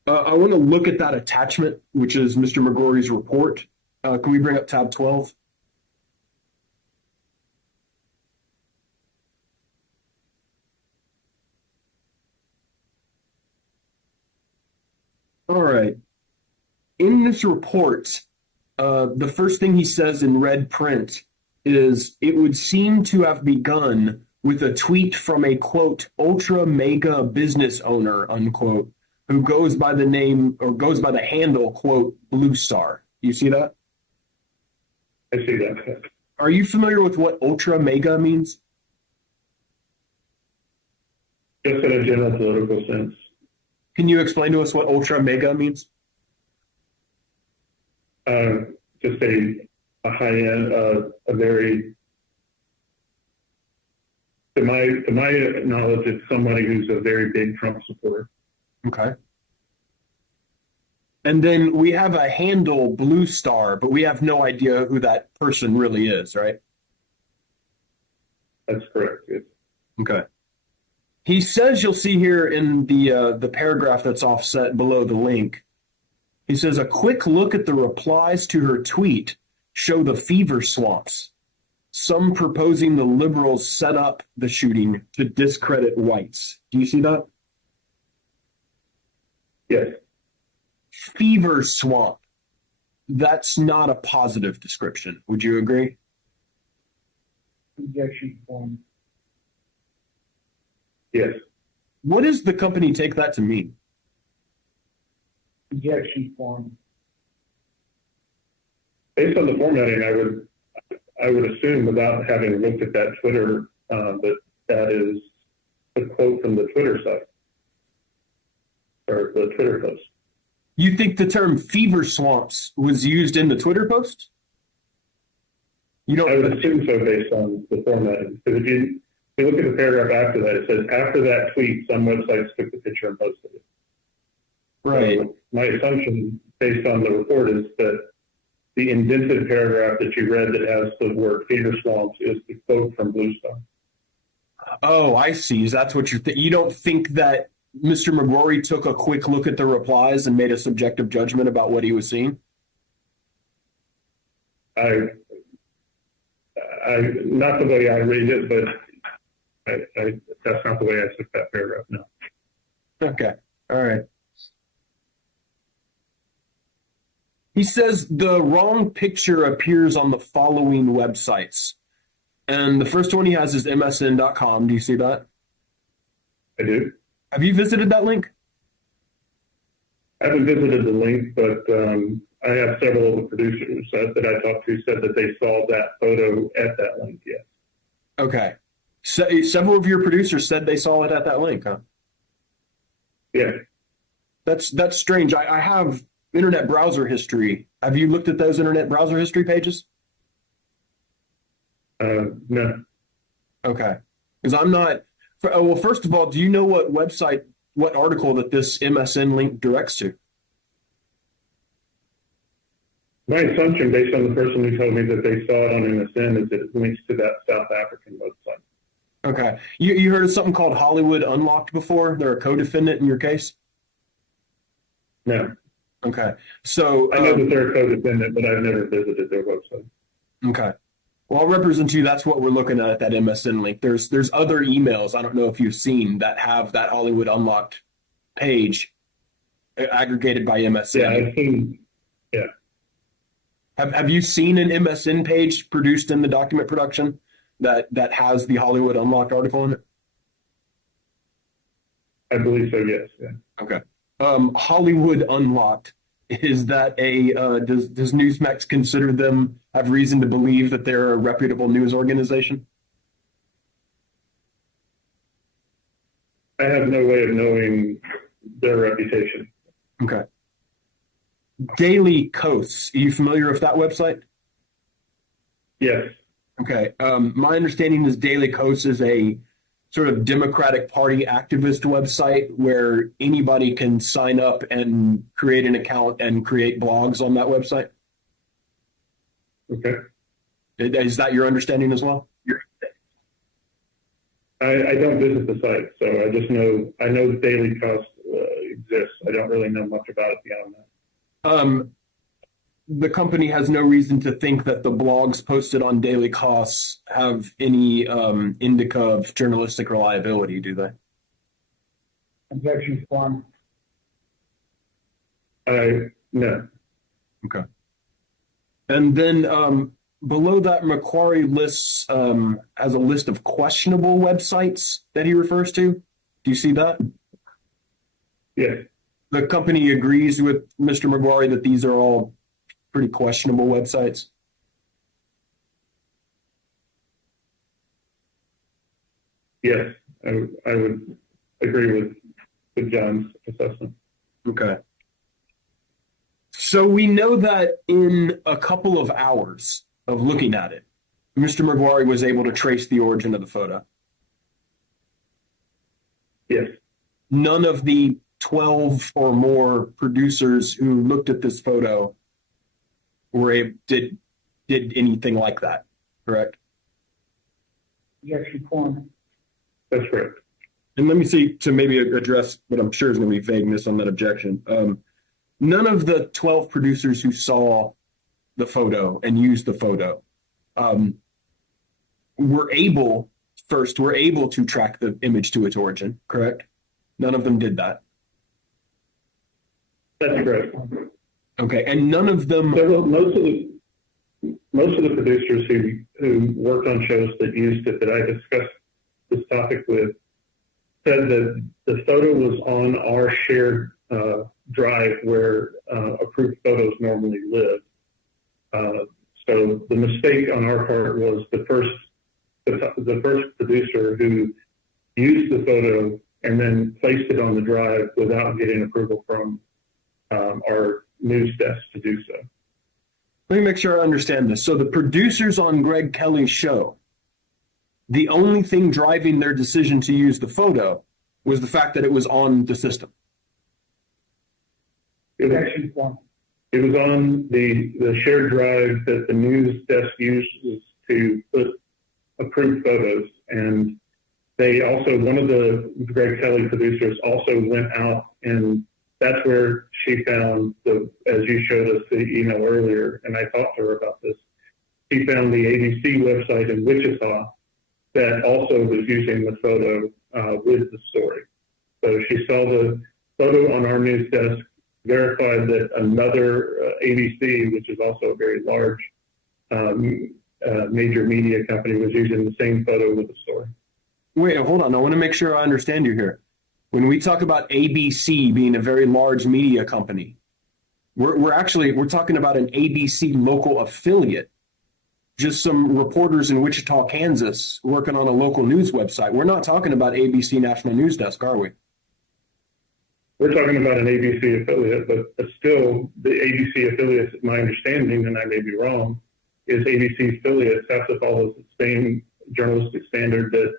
I want to look at that attachment, which is Mr. McGrory's report. Can we bring up tab 12? All right. In this report, the first thing he says in red print is, it would seem to have begun with a tweet from a, quote, ultra mega business owner, unquote, who goes by the name or goes by the handle, quote, Blue Star. You see that? I see that. Are you familiar with what ultra mega means? Just in a general political sense. Can you explain to us what ultra mega means? Just a high end, a very, to my knowledge, it's somebody who's a very big Trump supporter. Okay. And then we have a handle, Blue Star, but we have no idea who that person really is, right? That's correct. Yes. Okay. He says, you'll see here in the paragraph that's offset below the link, he says, a quick look at the replies to her tweet show the fever swamps, some proposing the liberals set up the shooting to discredit whites. Do you see that? Yes. Fever swamp. That's not a positive description. Would you agree? Objection form. Yes. What does the company take that to mean? Objection form. Based on the formatting, I would assume, without having looked at that Twitter, that is a quote from the Twitter site or the Twitter post. You think the term fever swamps was used in the Twitter post? You don't. I would assume so based on the formatting. Because if you look at the paragraph after that, it says, after that tweet, some websites took the picture and posted it. Right. So my assumption, based on the report, is that the indented paragraph that you read that has the word fever swamps is the quote from Blue Star. Oh, I see. That's what you're you don't think that Mr. McGrory took a quick look at the replies and made a subjective judgment about what he was seeing? Not the way I read it, but that's not the way I took that paragraph, no. Okay. All right. He says the wrong picture appears on the following websites. And the first one he has is msn.com. Do you see that? I do. Have you visited that link? I haven't visited the link, but I have several of the producers that I talked to said that they saw that photo at that link, yes. Okay. So, several of your producers said they saw it at that link, huh? Yeah. That's strange. I have internet browser history. Have you looked at those internet browser history pages? No. Okay. Because I'm not. Well, first of all, do you know what website, what article that this MSN link directs to? My assumption, based on the person who told me that they saw it on MSN, is that it links to that South African website. Okay. You heard of something called Hollywood Unlocked before? They're a co-defendant in your case? No. Okay. So I know that they're a co-defendant, but I've never visited their website. Okay. Well, I'll represent you. That's what we're looking at that MSN link. There's other emails I don't know if you've seen that have that Hollywood Unlocked page aggregated by MSN. Yeah, I've seen. Yeah. Have you seen an MSN page produced in the document production that has the Hollywood Unlocked article in it? I believe so, yes. Yeah. Okay. Hollywood Unlocked, is that does Newsmax consider them, have reason to believe that they're a reputable news organization? I have no way of knowing their reputation. Okay. Daily Coasts, are you familiar with that website? Yes. Okay. My understanding is Daily Coasts is a sort of Democratic Party activist website where anybody can sign up and create an account and create blogs on that website. Okay. Is that your understanding as well? I don't visit the site, so I just know Daily Cost exists. I don't really know much about it beyond that. The company has no reason to think that the blogs posted on Daily Costs have any indica of journalistic reliability, do they? Objection form. No. Okay. And then below that, Macquarie lists has a list of questionable websites that he refers to. Do you see that? Yes. The company agrees with Mr. Macquarie that these are all pretty questionable websites. Yes, I would agree with John's assessment. Okay. So we know that in a couple of hours of looking at it, Mr. Macquarie was able to trace the origin of the photo. Yes. None of the 12 or more producers who looked at this photo did anything like that, correct? Objection form. That's correct. And let me see to maybe address what I'm sure is going to be vagueness on that objection. None of the 12 producers who saw the photo and used the photo were able to track the image to its origin, correct? None of them did that. That's correct. Okay, and none of them. Most of the producers who worked on shows that used it that I discussed this topic with said that the photo was on our shared drive where approved photos normally live. So the mistake on our part was the first producer who used the photo and then placed it on the drive without getting approval from our news desk to do so. Let me make sure I understand this. So the producers on Greg Kelly's show, the only thing driving their decision to use the photo was the fact that it was on the system. Objection form. It was on the shared drive that the news desk uses to put approved photos. And they also, one of the Greg Kelly producers also went out, and that's where she found as you showed us the email earlier, and I talked to her about this. She found the ABC website in Wichita that also was using the photo with the story. So she saw the photo on our news desk, verified that another ABC, which is also a very large major media company, was using the same photo with the story. Wait, hold on. I want to make sure I understand you here. When we talk about ABC being a very large media company, we're talking about an ABC local affiliate. Just some reporters in Wichita, Kansas, working on a local news website. We're not talking about ABC National News Desk, are we? We're talking about an ABC affiliate, but still, the ABC affiliate, my understanding, and I may be wrong, is ABC affiliates have to follow the same journalistic standard that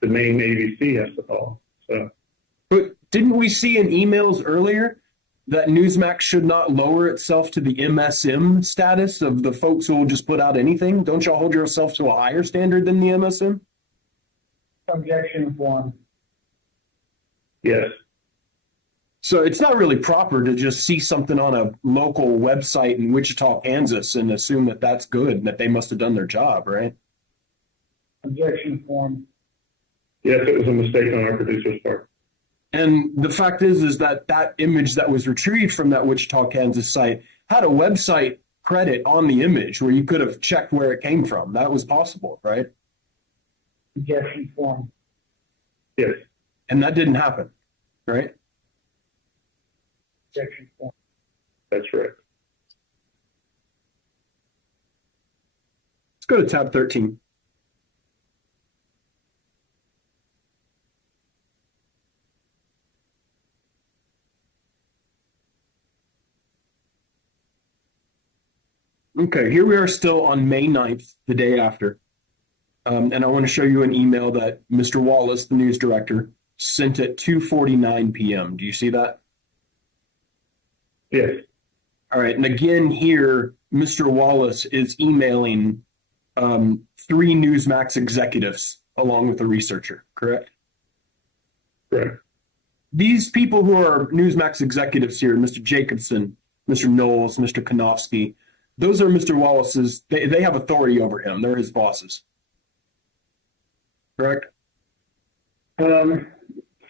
the main ABC has to follow. So, but didn't we see in emails earlier that Newsmax should not lower itself to the MSM status of the folks who will just put out anything? Don't y'all hold yourself to a higher standard than the MSM? Objection 1. yes. So it's not really proper to just see something on a local website in Wichita, Kansas and assume that that's good and that they must have done their job, right? Objection 1. Yes, it was a mistake on our producer's part. And the fact is that that image that was retrieved from that Wichita, Kansas site had a website credit on the image where you could have checked where it came from. That was possible, right? Objection 1. Yes, And that didn't happen, right? Objection 1. that's right. Let's go to tab 13. Okay, here we are still on May 9th, the day after. And I want to show you an email that Mr. Wallace, the news director, sent at 2:49 p.m. Do you see that? Yes, All right, and again here, Mr. Wallace is emailing 3 Newsmax executives along with a researcher, correct? correct. These people who are Newsmax executives here, Mr. Jacobson, Mr. Knowles, Mr. Konofsky, those are Mr. Wallace's, they have authority over him. They're his bosses. Correct?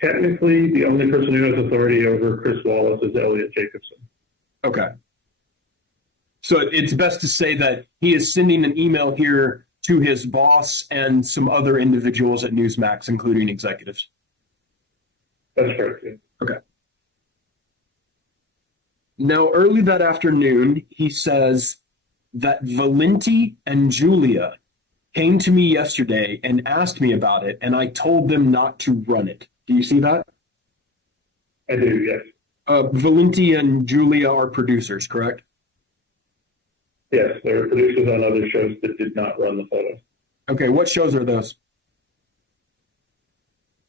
Technically, the only person who has authority over Chris Wallace is Elliot Jacobson. Okay. So it's best to say that he is sending an email here to his boss and some other individuals at Newsmax, including executives. That's correct. Yeah. Okay. Now, early that afternoon, he says that Valenti and Julia came to me yesterday and asked me about it, and I told them not to run it. Do you see that? I do, yes. Valenti and Julia are producers, correct? Yes, there are producers on other shows that did not run the photo. Okay, what shows are those?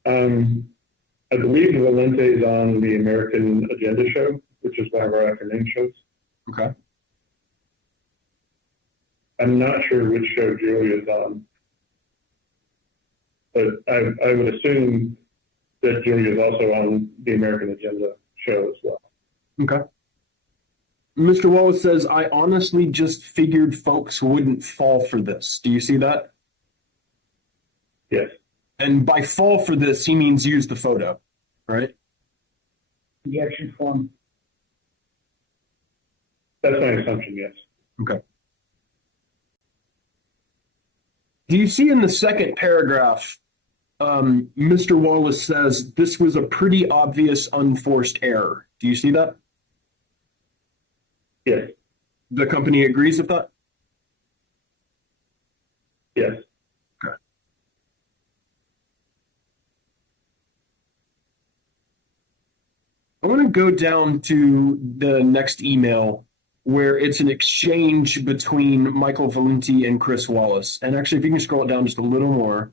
I believe Valente is on the American Agenda show, which is one of our afternoon shows. Okay. I'm not sure which show Julia's on, but I would assume that Julia's also on the American Agenda show as well. Okay. Mr. Wallace says, I honestly just figured folks wouldn't fall for this. Do you see that? Yes, And by fall for this, he means use the photo, right? Objection 1. that's my assumption, yes. Okay. Do you see in the second paragraph, Mr. Wallace says this was a pretty obvious unforced error. Do you see that? Yes, The company agrees with that? yes. Okay. I want to go down to the next email where it's an exchange between Michael Valenti and Chris Wallace. And actually, if you can scroll it down just a little more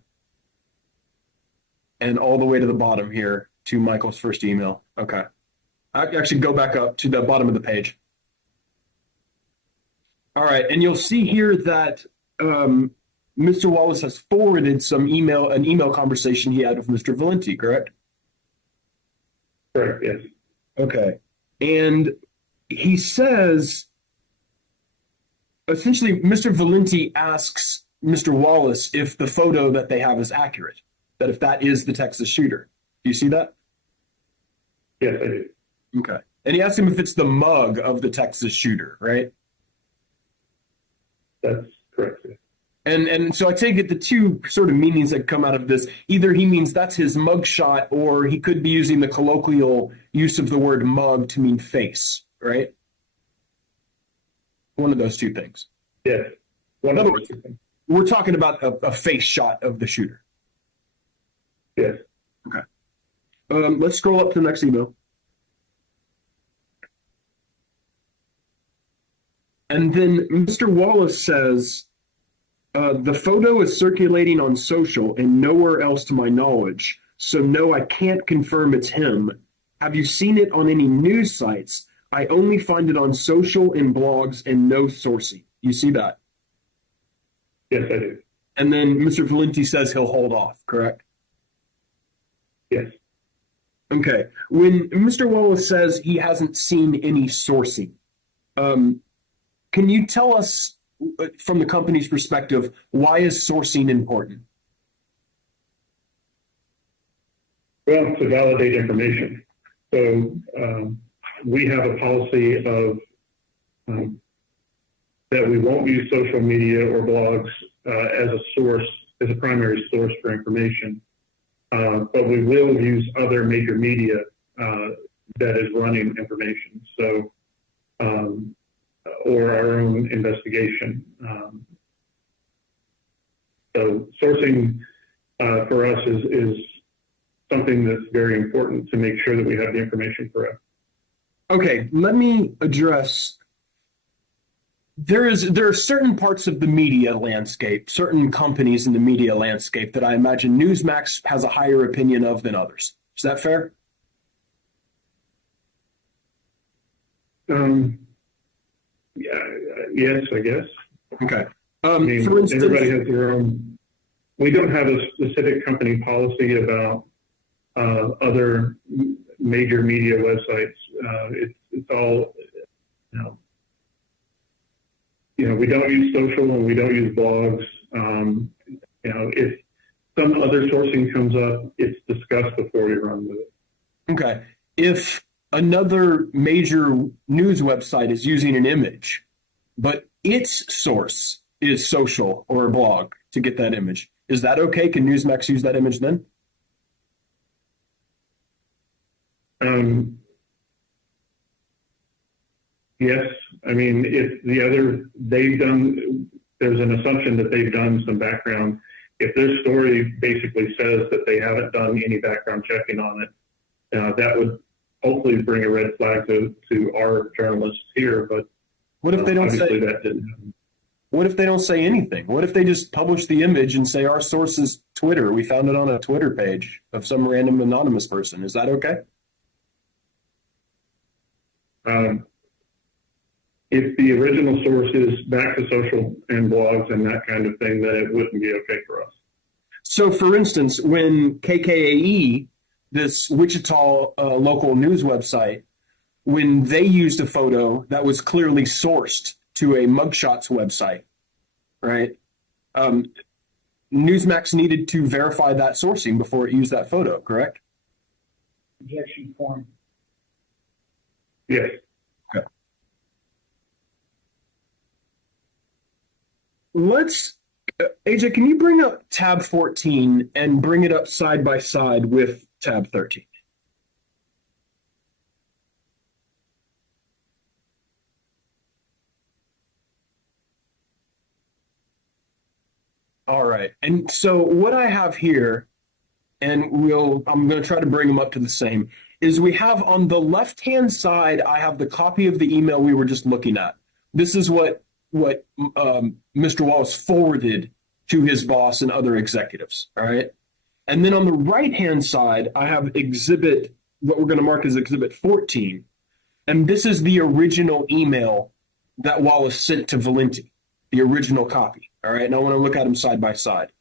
and all the way to the bottom here to Michael's first email. Okay. I actually go back up to the bottom of the page. All right. And you'll see here that Mr. Wallace has forwarded an email conversation he had with Mr. Valenti, correct? Correct, yes. Okay. And he says, essentially, Mr. Valenti asks Mr. Wallace if the photo that they have is accurate, that if that is the Texas shooter. Do you see that? Yes, I do. Okay. And he asks him if it's the mug of the Texas shooter, right? That's correct, yes. And so I take it the two sort of meanings that come out of this, either he means that's his mugshot, or he could be using the colloquial use of the word mug to mean face, right? One of those two things. Yes. In other words, we're talking about a face shot of the shooter. Yes. Okay. Let's scroll up to the next email. And then Mr. Wallace says, the photo is circulating on social and nowhere else to my knowledge, so no, I can't confirm it's him. Have you seen it on any news sites? I only find it on social and blogs and no sourcing. You see that? Yes, I do. And then Mr. Valenti says he'll hold off, correct? Yes. Okay. When Mr. Wallace says he hasn't seen any sourcing, can you tell us, from the company's perspective, why is sourcing important? Well, to validate information. So we have a policy of that we won't use social media or blogs as a source, as a primary source for information, but we will use other major media that is running information. So, or our own investigation. So sourcing for us is something that's very important to make sure that we have the information correct. Okay, let me address. There are certain parts of the media landscape, certain companies in the media landscape that I imagine Newsmax has a higher opinion of than others. Is that fair? Yeah, yes, I guess. Okay. I mean, For instance, everybody has their own. We don't have a specific company policy about other major media websites. It's all, we don't use social and we don't use blogs. If some other sourcing comes up, it's discussed before we run with it. okay. If another major news website is using an image, but its source is social or a blog to get that image, is that okay? Can Newsmax use that image then? Yes. I mean, if there's an assumption that they've done some background. If their story basically says that they haven't done any background checking on it, that would hopefully bring a red flag to our journalists here. But what if they don't say that didn't happen? What if they don't say anything? What if they just publish the image and say our source is Twitter? We found it on a Twitter page of some random anonymous person. Is that okay? If the original source is back to social and blogs and that kind of thing, then it wouldn't be okay for us. So, for instance, when KKAE, this Wichita local news website, when they used a photo that was clearly sourced to a mugshots website, right? Newsmax needed to verify that sourcing before it used that photo, correct? Objection form. Yes. Okay. Let's, AJ, can you bring up tab 14 and bring it up side by side with tab 13? All right. And so what I have here, and I'm going to try to bring them up to the same, is we have on the left-hand side, I have the copy of the email we were just looking at. This is what Mr. Wallace forwarded to his boss and other executives, all right? And then on the right-hand side, I have what we're going to mark as exhibit 14. And this is the original email that Wallace sent to Valenti, the original copy. All right, and I want to look at them side by side.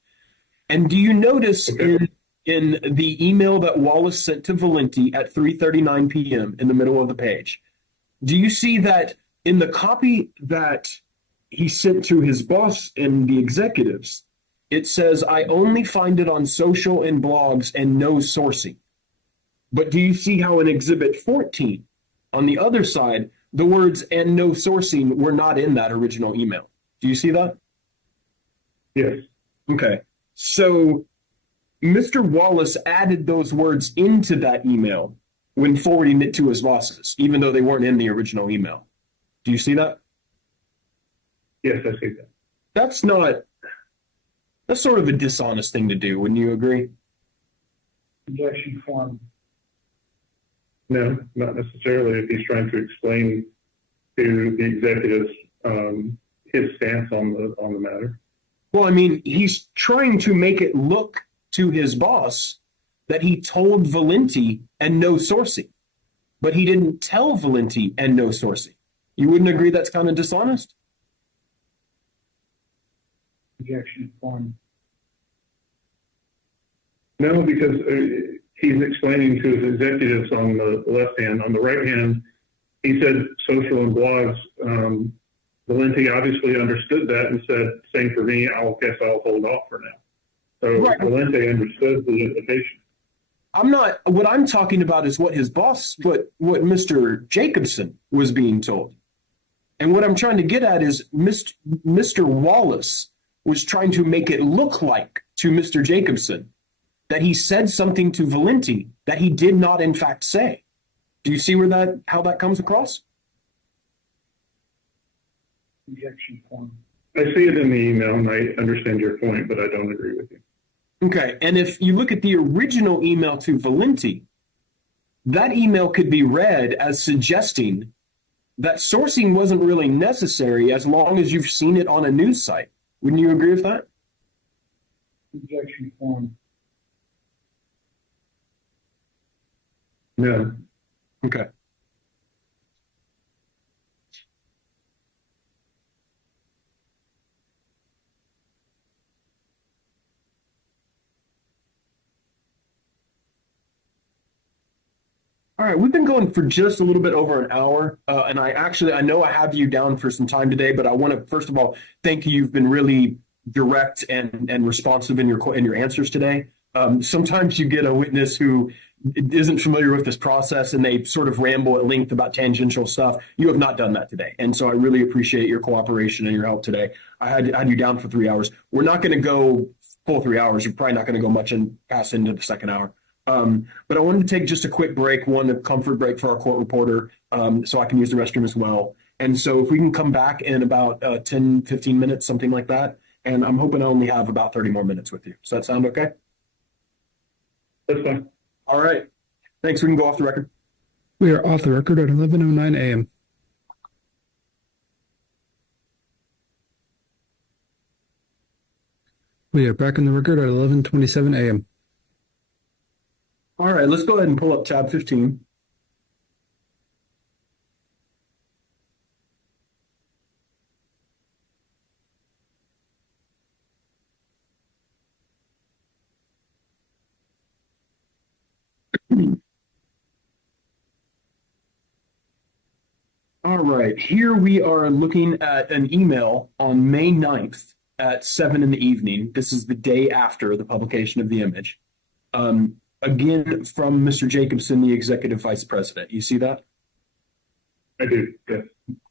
And do you notice in the email that Wallace sent to Valenti at 3:39 p.m. in the middle of the page, do you see that in the copy that he sent to his boss and the executives, it says, I only find it on social and blogs and no sourcing. But do you see how in exhibit 14, on the other side, the words and no sourcing were not in that original email? Do you see that? Yes. Okay. So Mr. Wallace added those words into that email when forwarding it to his bosses, even though they weren't in the original email. Do you see that? Yes, I see that. That's sort of a dishonest thing to do. Wouldn't you agree? Objection form. No, not necessarily if he's trying to explain to the executives his stance on the matter. Well, I mean, he's trying to make it look to his boss that he told Valenti and no sourcing, but he didn't tell Valenti and no sourcing. You wouldn't agree that's kind of dishonest? Objection form. No, because he's explaining to his executives on the left hand. On the right hand, he said social and blogs. Valenti obviously understood that and said, same for me, I'll hold off for now. So Right. Valenti understood the implication. What I'm talking about is what his boss, what Mr. Jacobson was being told. And what I'm trying to get at is Mr. Wallace was trying to make it look like to Mr. Jacobson that he said something to Valenti that he did not in fact say. Do you see how that comes across? Objection form. I see it in the email and I understand your point, but I don't agree with you. Okay, and if you look at the original email to Valenti, that email could be read as suggesting that sourcing wasn't really necessary as long as you've seen it on a news site. Wouldn't you agree with that? Objection form. No. Okay. All right, we've been going for just a little bit over an hour, and I know I have you down for some time today, but I want to first of all thank you. You've been really direct and responsive in your answers today. Sometimes you get a witness who isn't familiar with this process and they sort of ramble at length about tangential stuff. You have not done that today, and so I really appreciate your cooperation and your help today. I had you down for 3 hours. We're not going to go full 3 hours. You're probably not going to go much past into the second hour. But I wanted to take just a quick break, a comfort break for our court reporter, so I can use the restroom as well. And so if we can come back in about 10, 15 minutes, something like that, and I'm hoping I only have about 30 more minutes with you. Does that sound okay? That's fine. All right. Thanks. We can go off the record. We are off the record at 11:09 a.m. We are back in the record at 11:27 a.m. All right. Let's go ahead and pull up tab 15. All right, here we are looking at an email on May 9th at 7 in the evening. This is the day after the publication of the image. Again, from Mr. Jacobson, the executive vice president. You see that? I do, yes.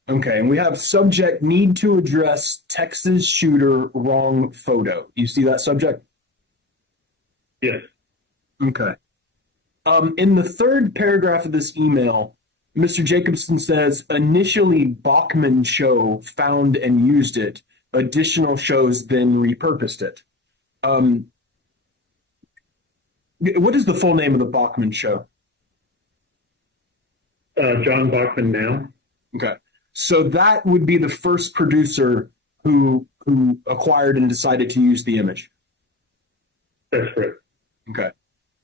Okay, and we have subject need to address Texas shooter wrong photo. You see that subject? Yes. Okay. In the third paragraph of this email, Mr. Jacobson says, initially Bachman show found and used it. Additional shows then repurposed it. What is the full name of the Bachman show? John Bachman now. Okay. So that would be the first producer who acquired and decided to use the image. That's correct. Okay.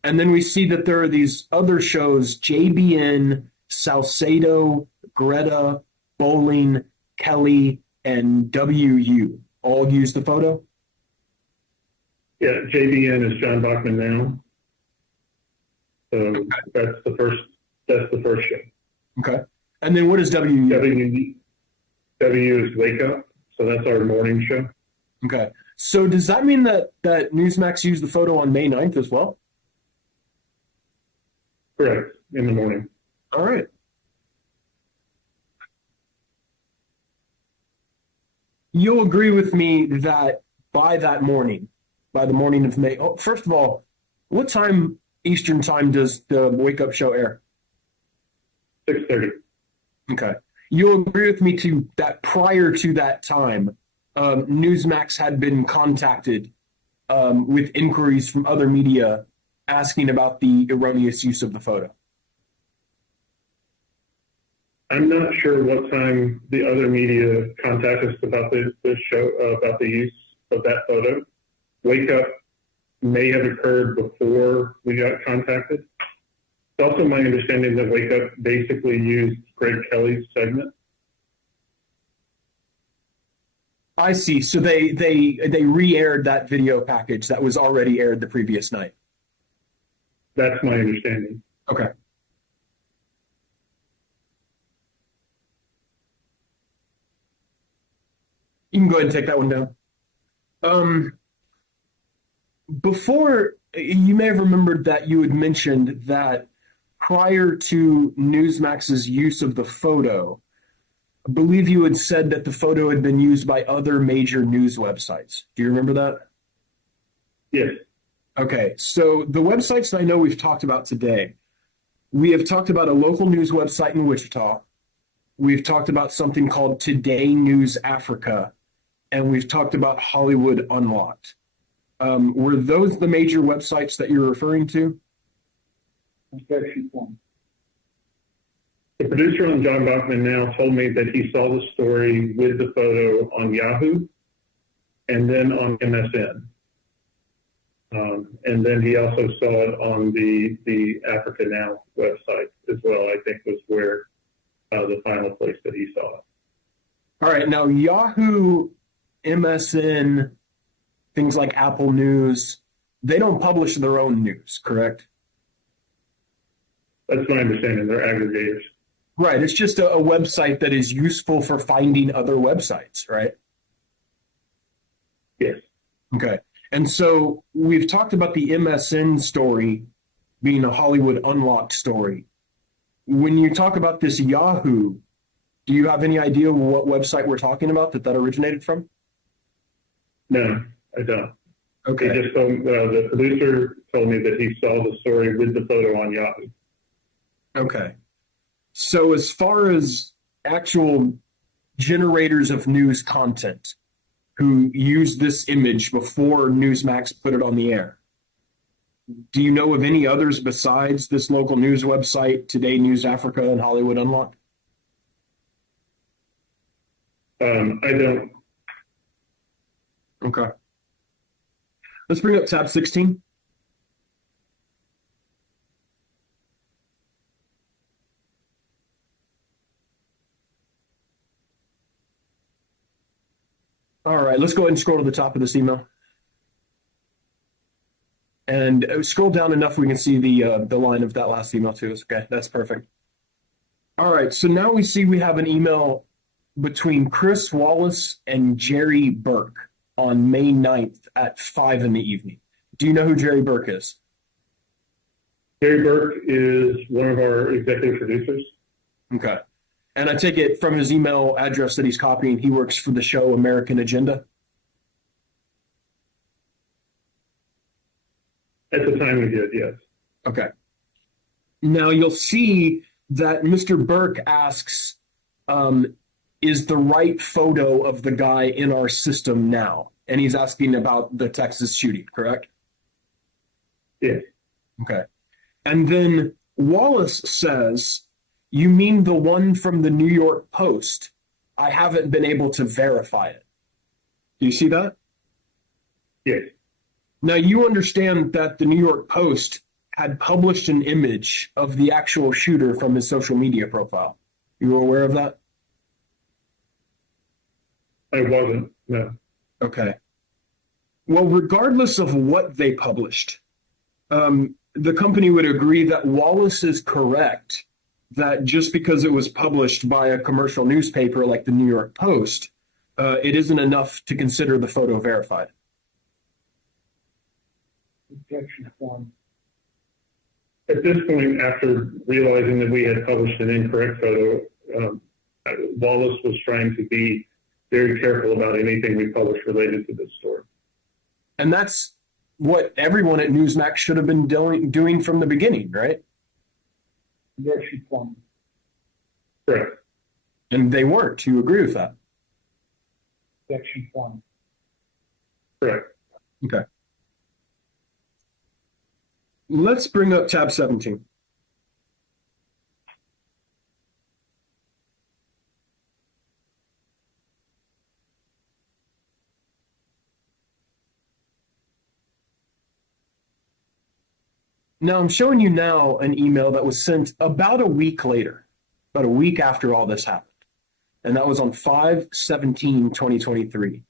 And then we see that there are these other shows, JBN, Salcedo, Greta, Bowling, Kelly, and WU all use the photo? Yeah, JBN is John Bachman now. So that's the first show. Okay. And then what is WU? W is Wake Up. So that's our morning show. Okay. So does that mean that Newsmax used the photo on May 9th as well? Correct. In the morning. All right. You'll agree with me that by that morning, by the morning of May. Oh, first of all, what time Eastern time does the Wake Up Show air? 6:30. Okay. You'll agree with me too that prior to that time, Newsmax had been contacted with inquiries from other media asking about the erroneous use of the photo. I'm not sure what time the other media contacted us about the show, about the use of that photo. Wake Up may have occurred before we got contacted. It's also my understanding that Wake Up basically used Greg Kelly's segment. I see. So they re-aired that video package that was already aired the previous night. That's my understanding. Okay. You can go ahead and take that one down. Before, you may have remembered that you had mentioned that prior to Newsmax's use of the photo, I believe you had said that the photo had been used by other major news websites. Do you remember that? Yes. Okay, so the websites that I know we've talked about today, we have talked about a local news website in Wichita. We've talked about something called Today News Africa, and we've talked about Hollywood Unlocked. Were those the major websites that you're referring to? Objection form. The producer on John Bachman now told me that he saw the story with the photo on Yahoo and then on MSN. And then he also saw it on the Africa Now website as well, I think was where the final place that he saw it. All right, now Yahoo, MSN, things like Apple News, they don't publish their own news, correct? That's my understanding. They're aggregators. Right, it's just a website that is useful for finding other websites, right? Yes. Okay. And so we've talked about the MSN story being a Hollywood Unlocked story. When you talk about this Yahoo, do you have any idea what website we're talking about that originated from? No, I don't. Okay. He just told, the producer told me that he saw the story with the photo on Yahoo. Okay. So as far as actual generators of news content who use this image before Newsmax put it on the air, do you know of any others besides this local news website, Today News Africa and Hollywood Unlocked? I don't. Okay. Let's bring up tab 16. All right, let's go ahead and scroll to the top of this email. And scroll down enough we can see the line of that last email too. Okay, that's perfect. All right, so now we see we have an email between Chris Wallace and Jerry Burke on May 9th at 5 in the evening. Do you know who Jerry Burke is? Jerry Burke is one of our executive producers. Okay. And I take it from his email address that he's copying, he works for the show American Agenda? At the time we did, yes. Okay. Now you'll see that Mr. Burke asks, is the right photo of the guy in our system now? And he's asking about the Texas shooting, correct? Yes. Okay. And then Wallace says, you mean the one from the New York Post? I haven't been able to verify it. Do you see that? Yes. Now you understand that the New York Post had published an image of the actual shooter from his social media profile. You were aware of that? I wasn't, no. Okay. Well, regardless of what they published, the company would agree that Wallace is correct, that just because it was published by a commercial newspaper like the New York Post, it isn't enough to consider the photo verified. Objection form. At this point, after realizing that we had published an incorrect photo, Wallace was trying to be very careful about anything we published related to this story. And that's what everyone at Newsmax should have been doing from the beginning, right? Objection form. Correct. And they weren't. You agree with that? Objection form. Correct. Okay. Let's bring up tab 17. Now, I'm showing you now an email that was sent about a week later, about a week after all this happened. And that was on 5/17/2023.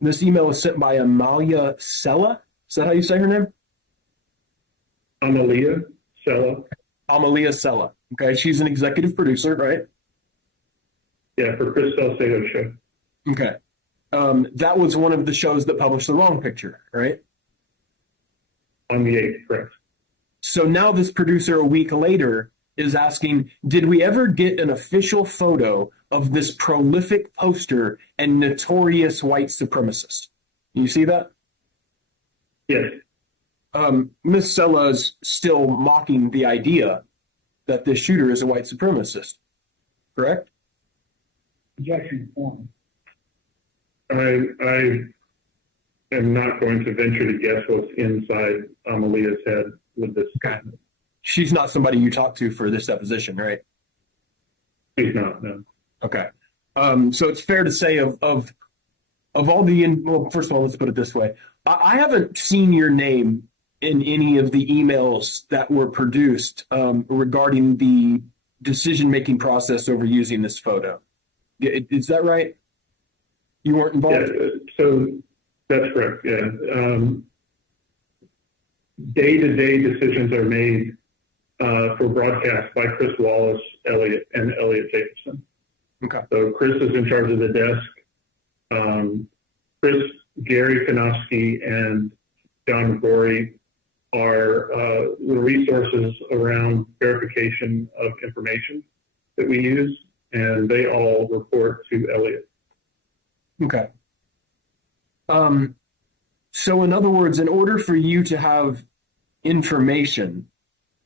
This email was sent by Amalia Sella. Is that how you say her name? Amalia Sella. Amalia Sella. Okay, she's an executive producer, right? Yeah, for Chris Salcedo's show. Okay. That was one of the shows that published the wrong picture, right? On the 8th, correct. So now this producer a week later is asking, did we ever get an official photo of this prolific poster and notorious white supremacist? You see that? Yes. Ms. Sella is still mocking the idea that this shooter is a white supremacist, correct? Objection form. I am not going to venture to guess what's inside Amalia's head with this. She's not somebody you talked to for this deposition, right? She's not, no. Okay. So it's fair to say of all the, well, first of all, let's put it this way. I haven't seen your name in any of the emails that were produced regarding the decision-making process over using this photo. Is that right? You weren't involved? Yeah, so that's correct, yeah. Day-to-day decisions are made for broadcast by Chris Wallace, Elliot Jacobson. Okay. So Chris is in charge of the desk. Chris, Gary Kanofsky, and John Gorey are the resources around verification of information that we use, and they all report to Elliot. Okay. So in other words, in order for you to have information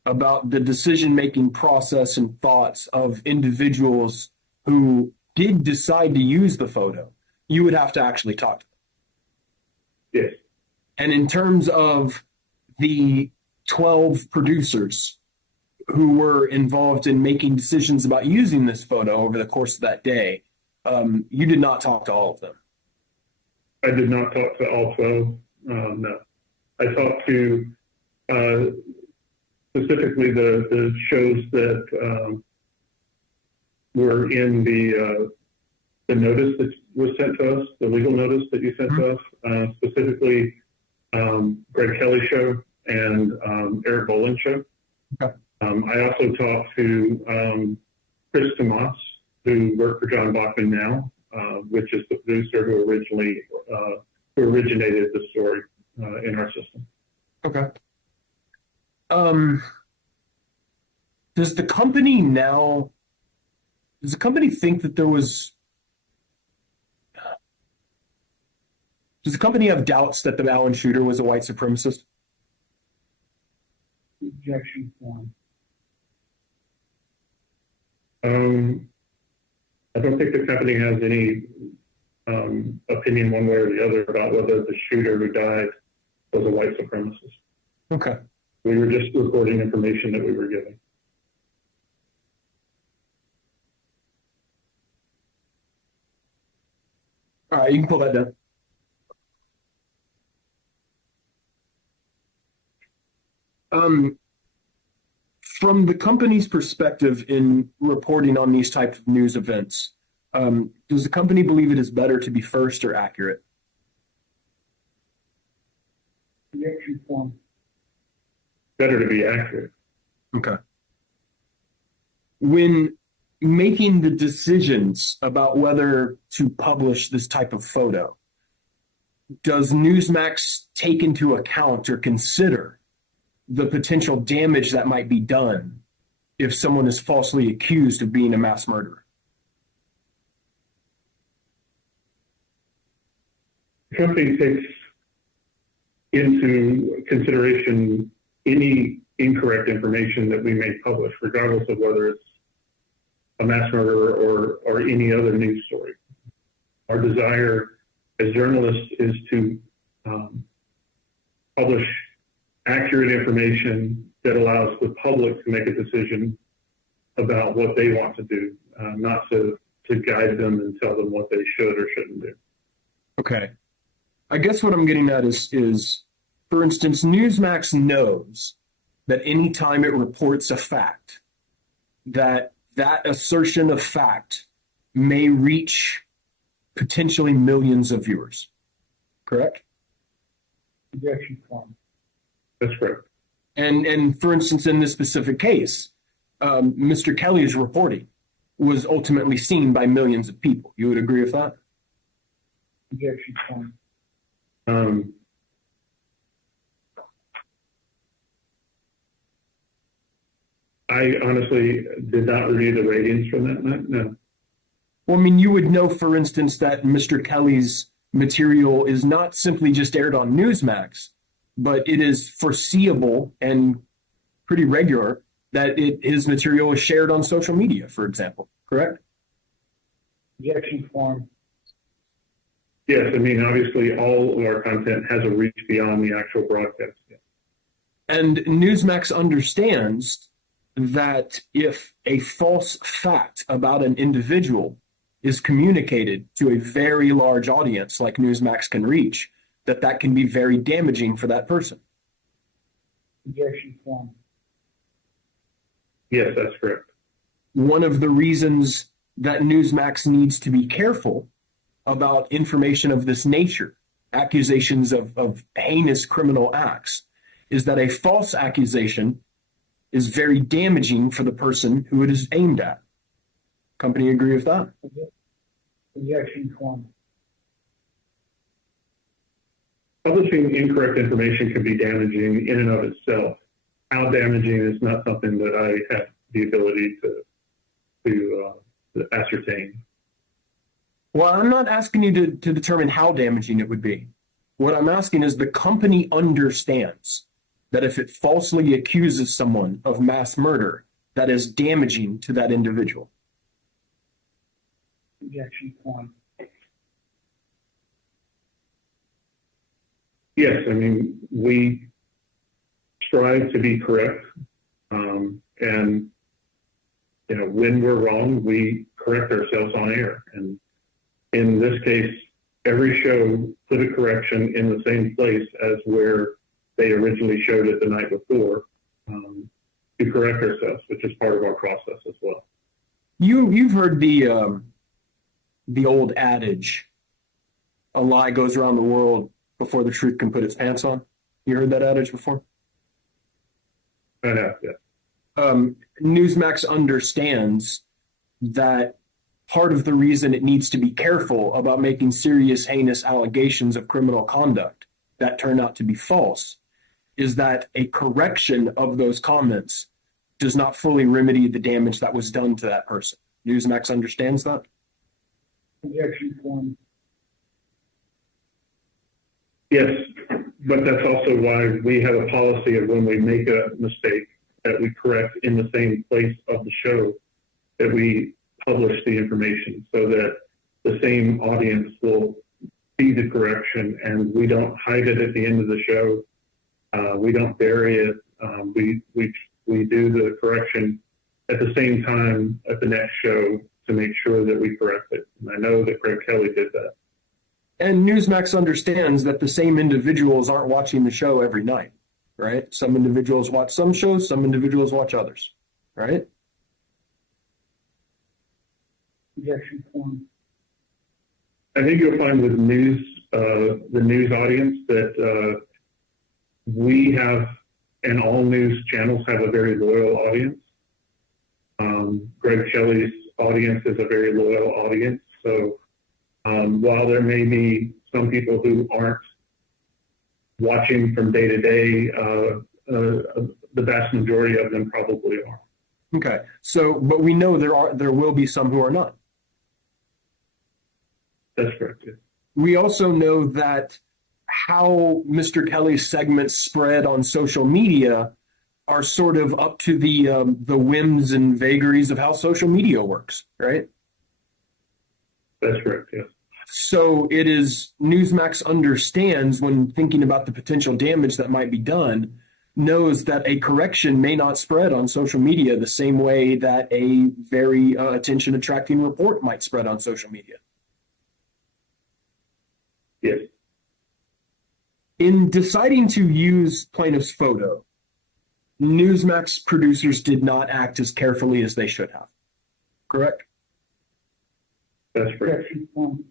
about the decision-making process and thoughts of individuals who did decide to use the photo, you would have to actually talk to them. Yes. And in terms of the 12 producers who were involved in making decisions about using this photo over the course of that day, you did not talk to all of them. I did not talk to all 12. No. I talked to specifically the shows that were in the notice that was sent to us, the legal notice that you sent to us, specifically Greg Kelly show and Eric Boland show. Okay. I also talked to Chris Tomas, who worked for John Bachman now, which is the producer who originated the story in our system. Okay. Does the company think that there was, does the company have doubts that the Allen shooter was a white supremacist? Objection form. I don't think the company has any opinion one way or the other about whether the shooter who died was a white supremacist. Okay. We were just reporting information that we were given. All right, you can pull that down. From the company's perspective in reporting on these types of news events, does the company believe it is better to be first or accurate? Objection form. Better to be accurate. Okay. When making the decisions about whether to publish this type of photo, does Newsmax take into account or consider the potential damage that might be done if someone is falsely accused of being a mass murderer? The company takes into consideration any incorrect information that we may publish, regardless of whether it's a mass murder or any other news story. Our desire as journalists is to publish accurate information that allows the public to make a decision about what they want to do, not to guide them and tell them what they should or shouldn't do. Okay. I guess what I'm getting at is, for instance, Newsmax knows that anytime it reports a fact, that assertion of fact may reach potentially millions of viewers, correct? Objection form. That's correct. And for instance, in this specific case, Mr. Kelly's reporting was ultimately seen by millions of people. You would agree with that? Objection form. I honestly did not review the ratings from that night. No. Well, I mean, you would know, for instance, that Mr. Kelly's material is not simply just aired on Newsmax, but it is foreseeable and pretty regular that his material is shared on social media, for example, correct? Objection form. Yes, I mean, obviously all of our content has a reach beyond the actual broadcast. And Newsmax understands that if a false fact about an individual is communicated to a very large audience like Newsmax can reach, that can be very damaging for that person. Objection form. Yes, that's correct. One of the reasons that Newsmax needs to be careful about information of this nature, accusations of heinous criminal acts, is that a false accusation is very damaging for the person who it is aimed at. Company agree with that? Objection form. Publishing incorrect information can be damaging in and of itself. How damaging is not something that I have the ability to ascertain. Well, I'm not asking you to determine how damaging it would be. What I'm asking is the company understands that if it falsely accuses someone of mass murder, that is damaging to that individual. Objection form. Yes, I mean, we strive to be correct. And, you know, when we're wrong, we correct ourselves on air. And in this case, every show put a correction in the same place as where they originally showed it the night before, to correct ourselves, which is part of our process as well. You've heard the old adage, a lie goes around the world before the truth can put its pants on. You heard that adage before? I have, yeah. Newsmax understands that part of the reason it needs to be careful about making serious, heinous allegations of criminal conduct that turn out to be false is that a correction of those comments does not fully remedy the damage that was done to that person. Newsmax understands that? Objection form. Yes, but that's also why we have a policy of when we make a mistake that we correct in the same place of the show, that we publish the information so that the same audience will see the correction, and we don't hide it at the end of the show. We don't bury it. We do the correction at the same time at the next show to make sure that we correct it. And I know that Greg Kelly did that. And Newsmax understands that the same individuals aren't watching the show every night, right? Some individuals watch some shows, some individuals watch others, right? Objection form. I think you'll find with the news audience that we have, and all news channels have, a very loyal audience. Greg Kelly's audience is a very loyal audience. So while there may be some people who aren't watching from day to day, the vast majority of them probably are. Okay. So, but we know there will be some who are not. That's correct. Yeah. We also know that how Mr. Kelly's segments spread on social media are sort of up to the whims and vagaries of how social media works, right? That's correct, yes. So it is Newsmax understands when thinking about the potential damage that might be done, knows that a correction may not spread on social media the same way that a very attention-attracting report might spread on social media. Yes. In deciding to use plaintiff's photo, Newsmax producers did not act as carefully as they should have. Correct? That's correct. Objection 1.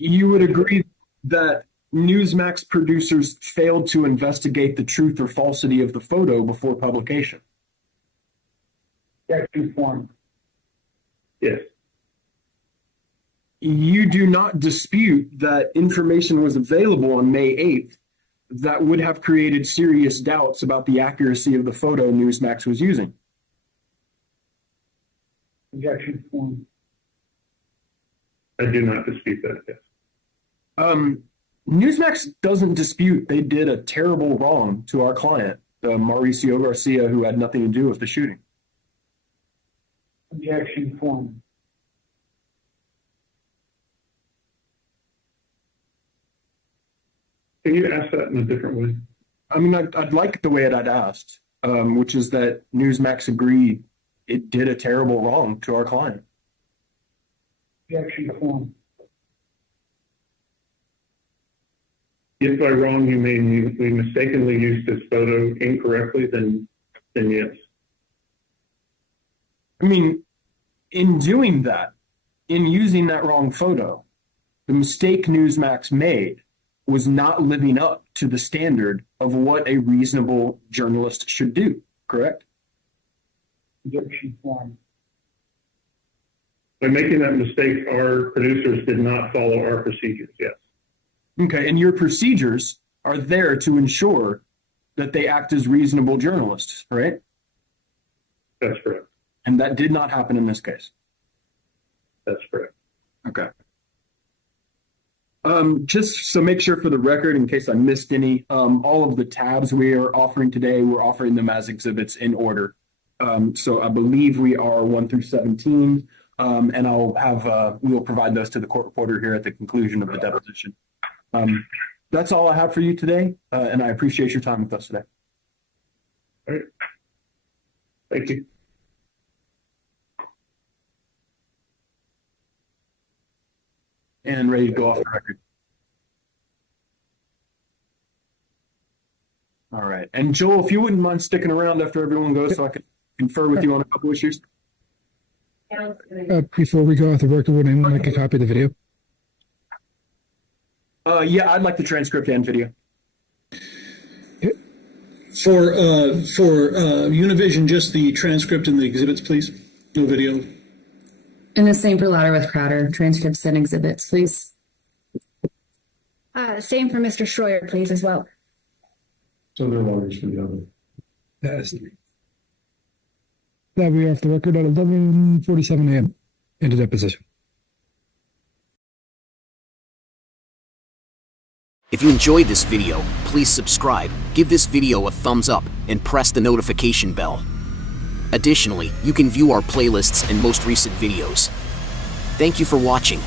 You would agree that Newsmax producers failed to investigate the truth or falsity of the photo before publication. Objection 1. Yes. You do not dispute that information was available on May 8th that would have created serious doubts about the accuracy of the photo Newsmax was using. Objection 1. I do not dispute that, yes. Newsmax doesn't dispute they did a terrible wrong to our client, Mauricio Garcia, who had nothing to do with the shooting. Objection 1. Can you ask that in a different way? I mean, I'd like the way it I'd asked, which is that Newsmax agreed it did a terrible wrong to our client. Objection 1. If by wrong you mean we mistakenly used this photo incorrectly, then yes. I mean, in doing that, in using that wrong photo, the mistake Newsmax made was not living up to the standard of what a reasonable journalist should do, correct? Objection 1. By making that mistake, our producers did not follow our procedures, yes. Okay, and your procedures are there to ensure that they act as reasonable journalists, right? That's correct. And that did not happen in this case. That's correct. Okay. Just so make sure for the record, in case I missed any, all of the tabs we are offering today, we're offering them as exhibits in order. So I believe we are 1 through 17, and we'll provide those to the court reporter here at the conclusion of the deposition. That's all I have for you today, and I appreciate your time with us today. All right. Thank you. And ready to go off the record. All right. And Joel, if you wouldn't mind sticking around after everyone goes so I can confer with you on a couple issues. Before we go off the record, would anyone like a copy of the video? Yeah, I'd like the transcript and video. For Univision, just the transcript and the exhibits, please. No video. And the same for Louder with Crowder, transcripts and exhibits, please. Same for Mr. Schroyer, please, as well. So no lawyers for the other. Yes. That we are off the record at 11:47 a.m. into deposition. If you enjoyed this video, please subscribe, give this video a thumbs up, and press the notification bell. Additionally, you can view our playlists and most recent videos. Thank you for watching.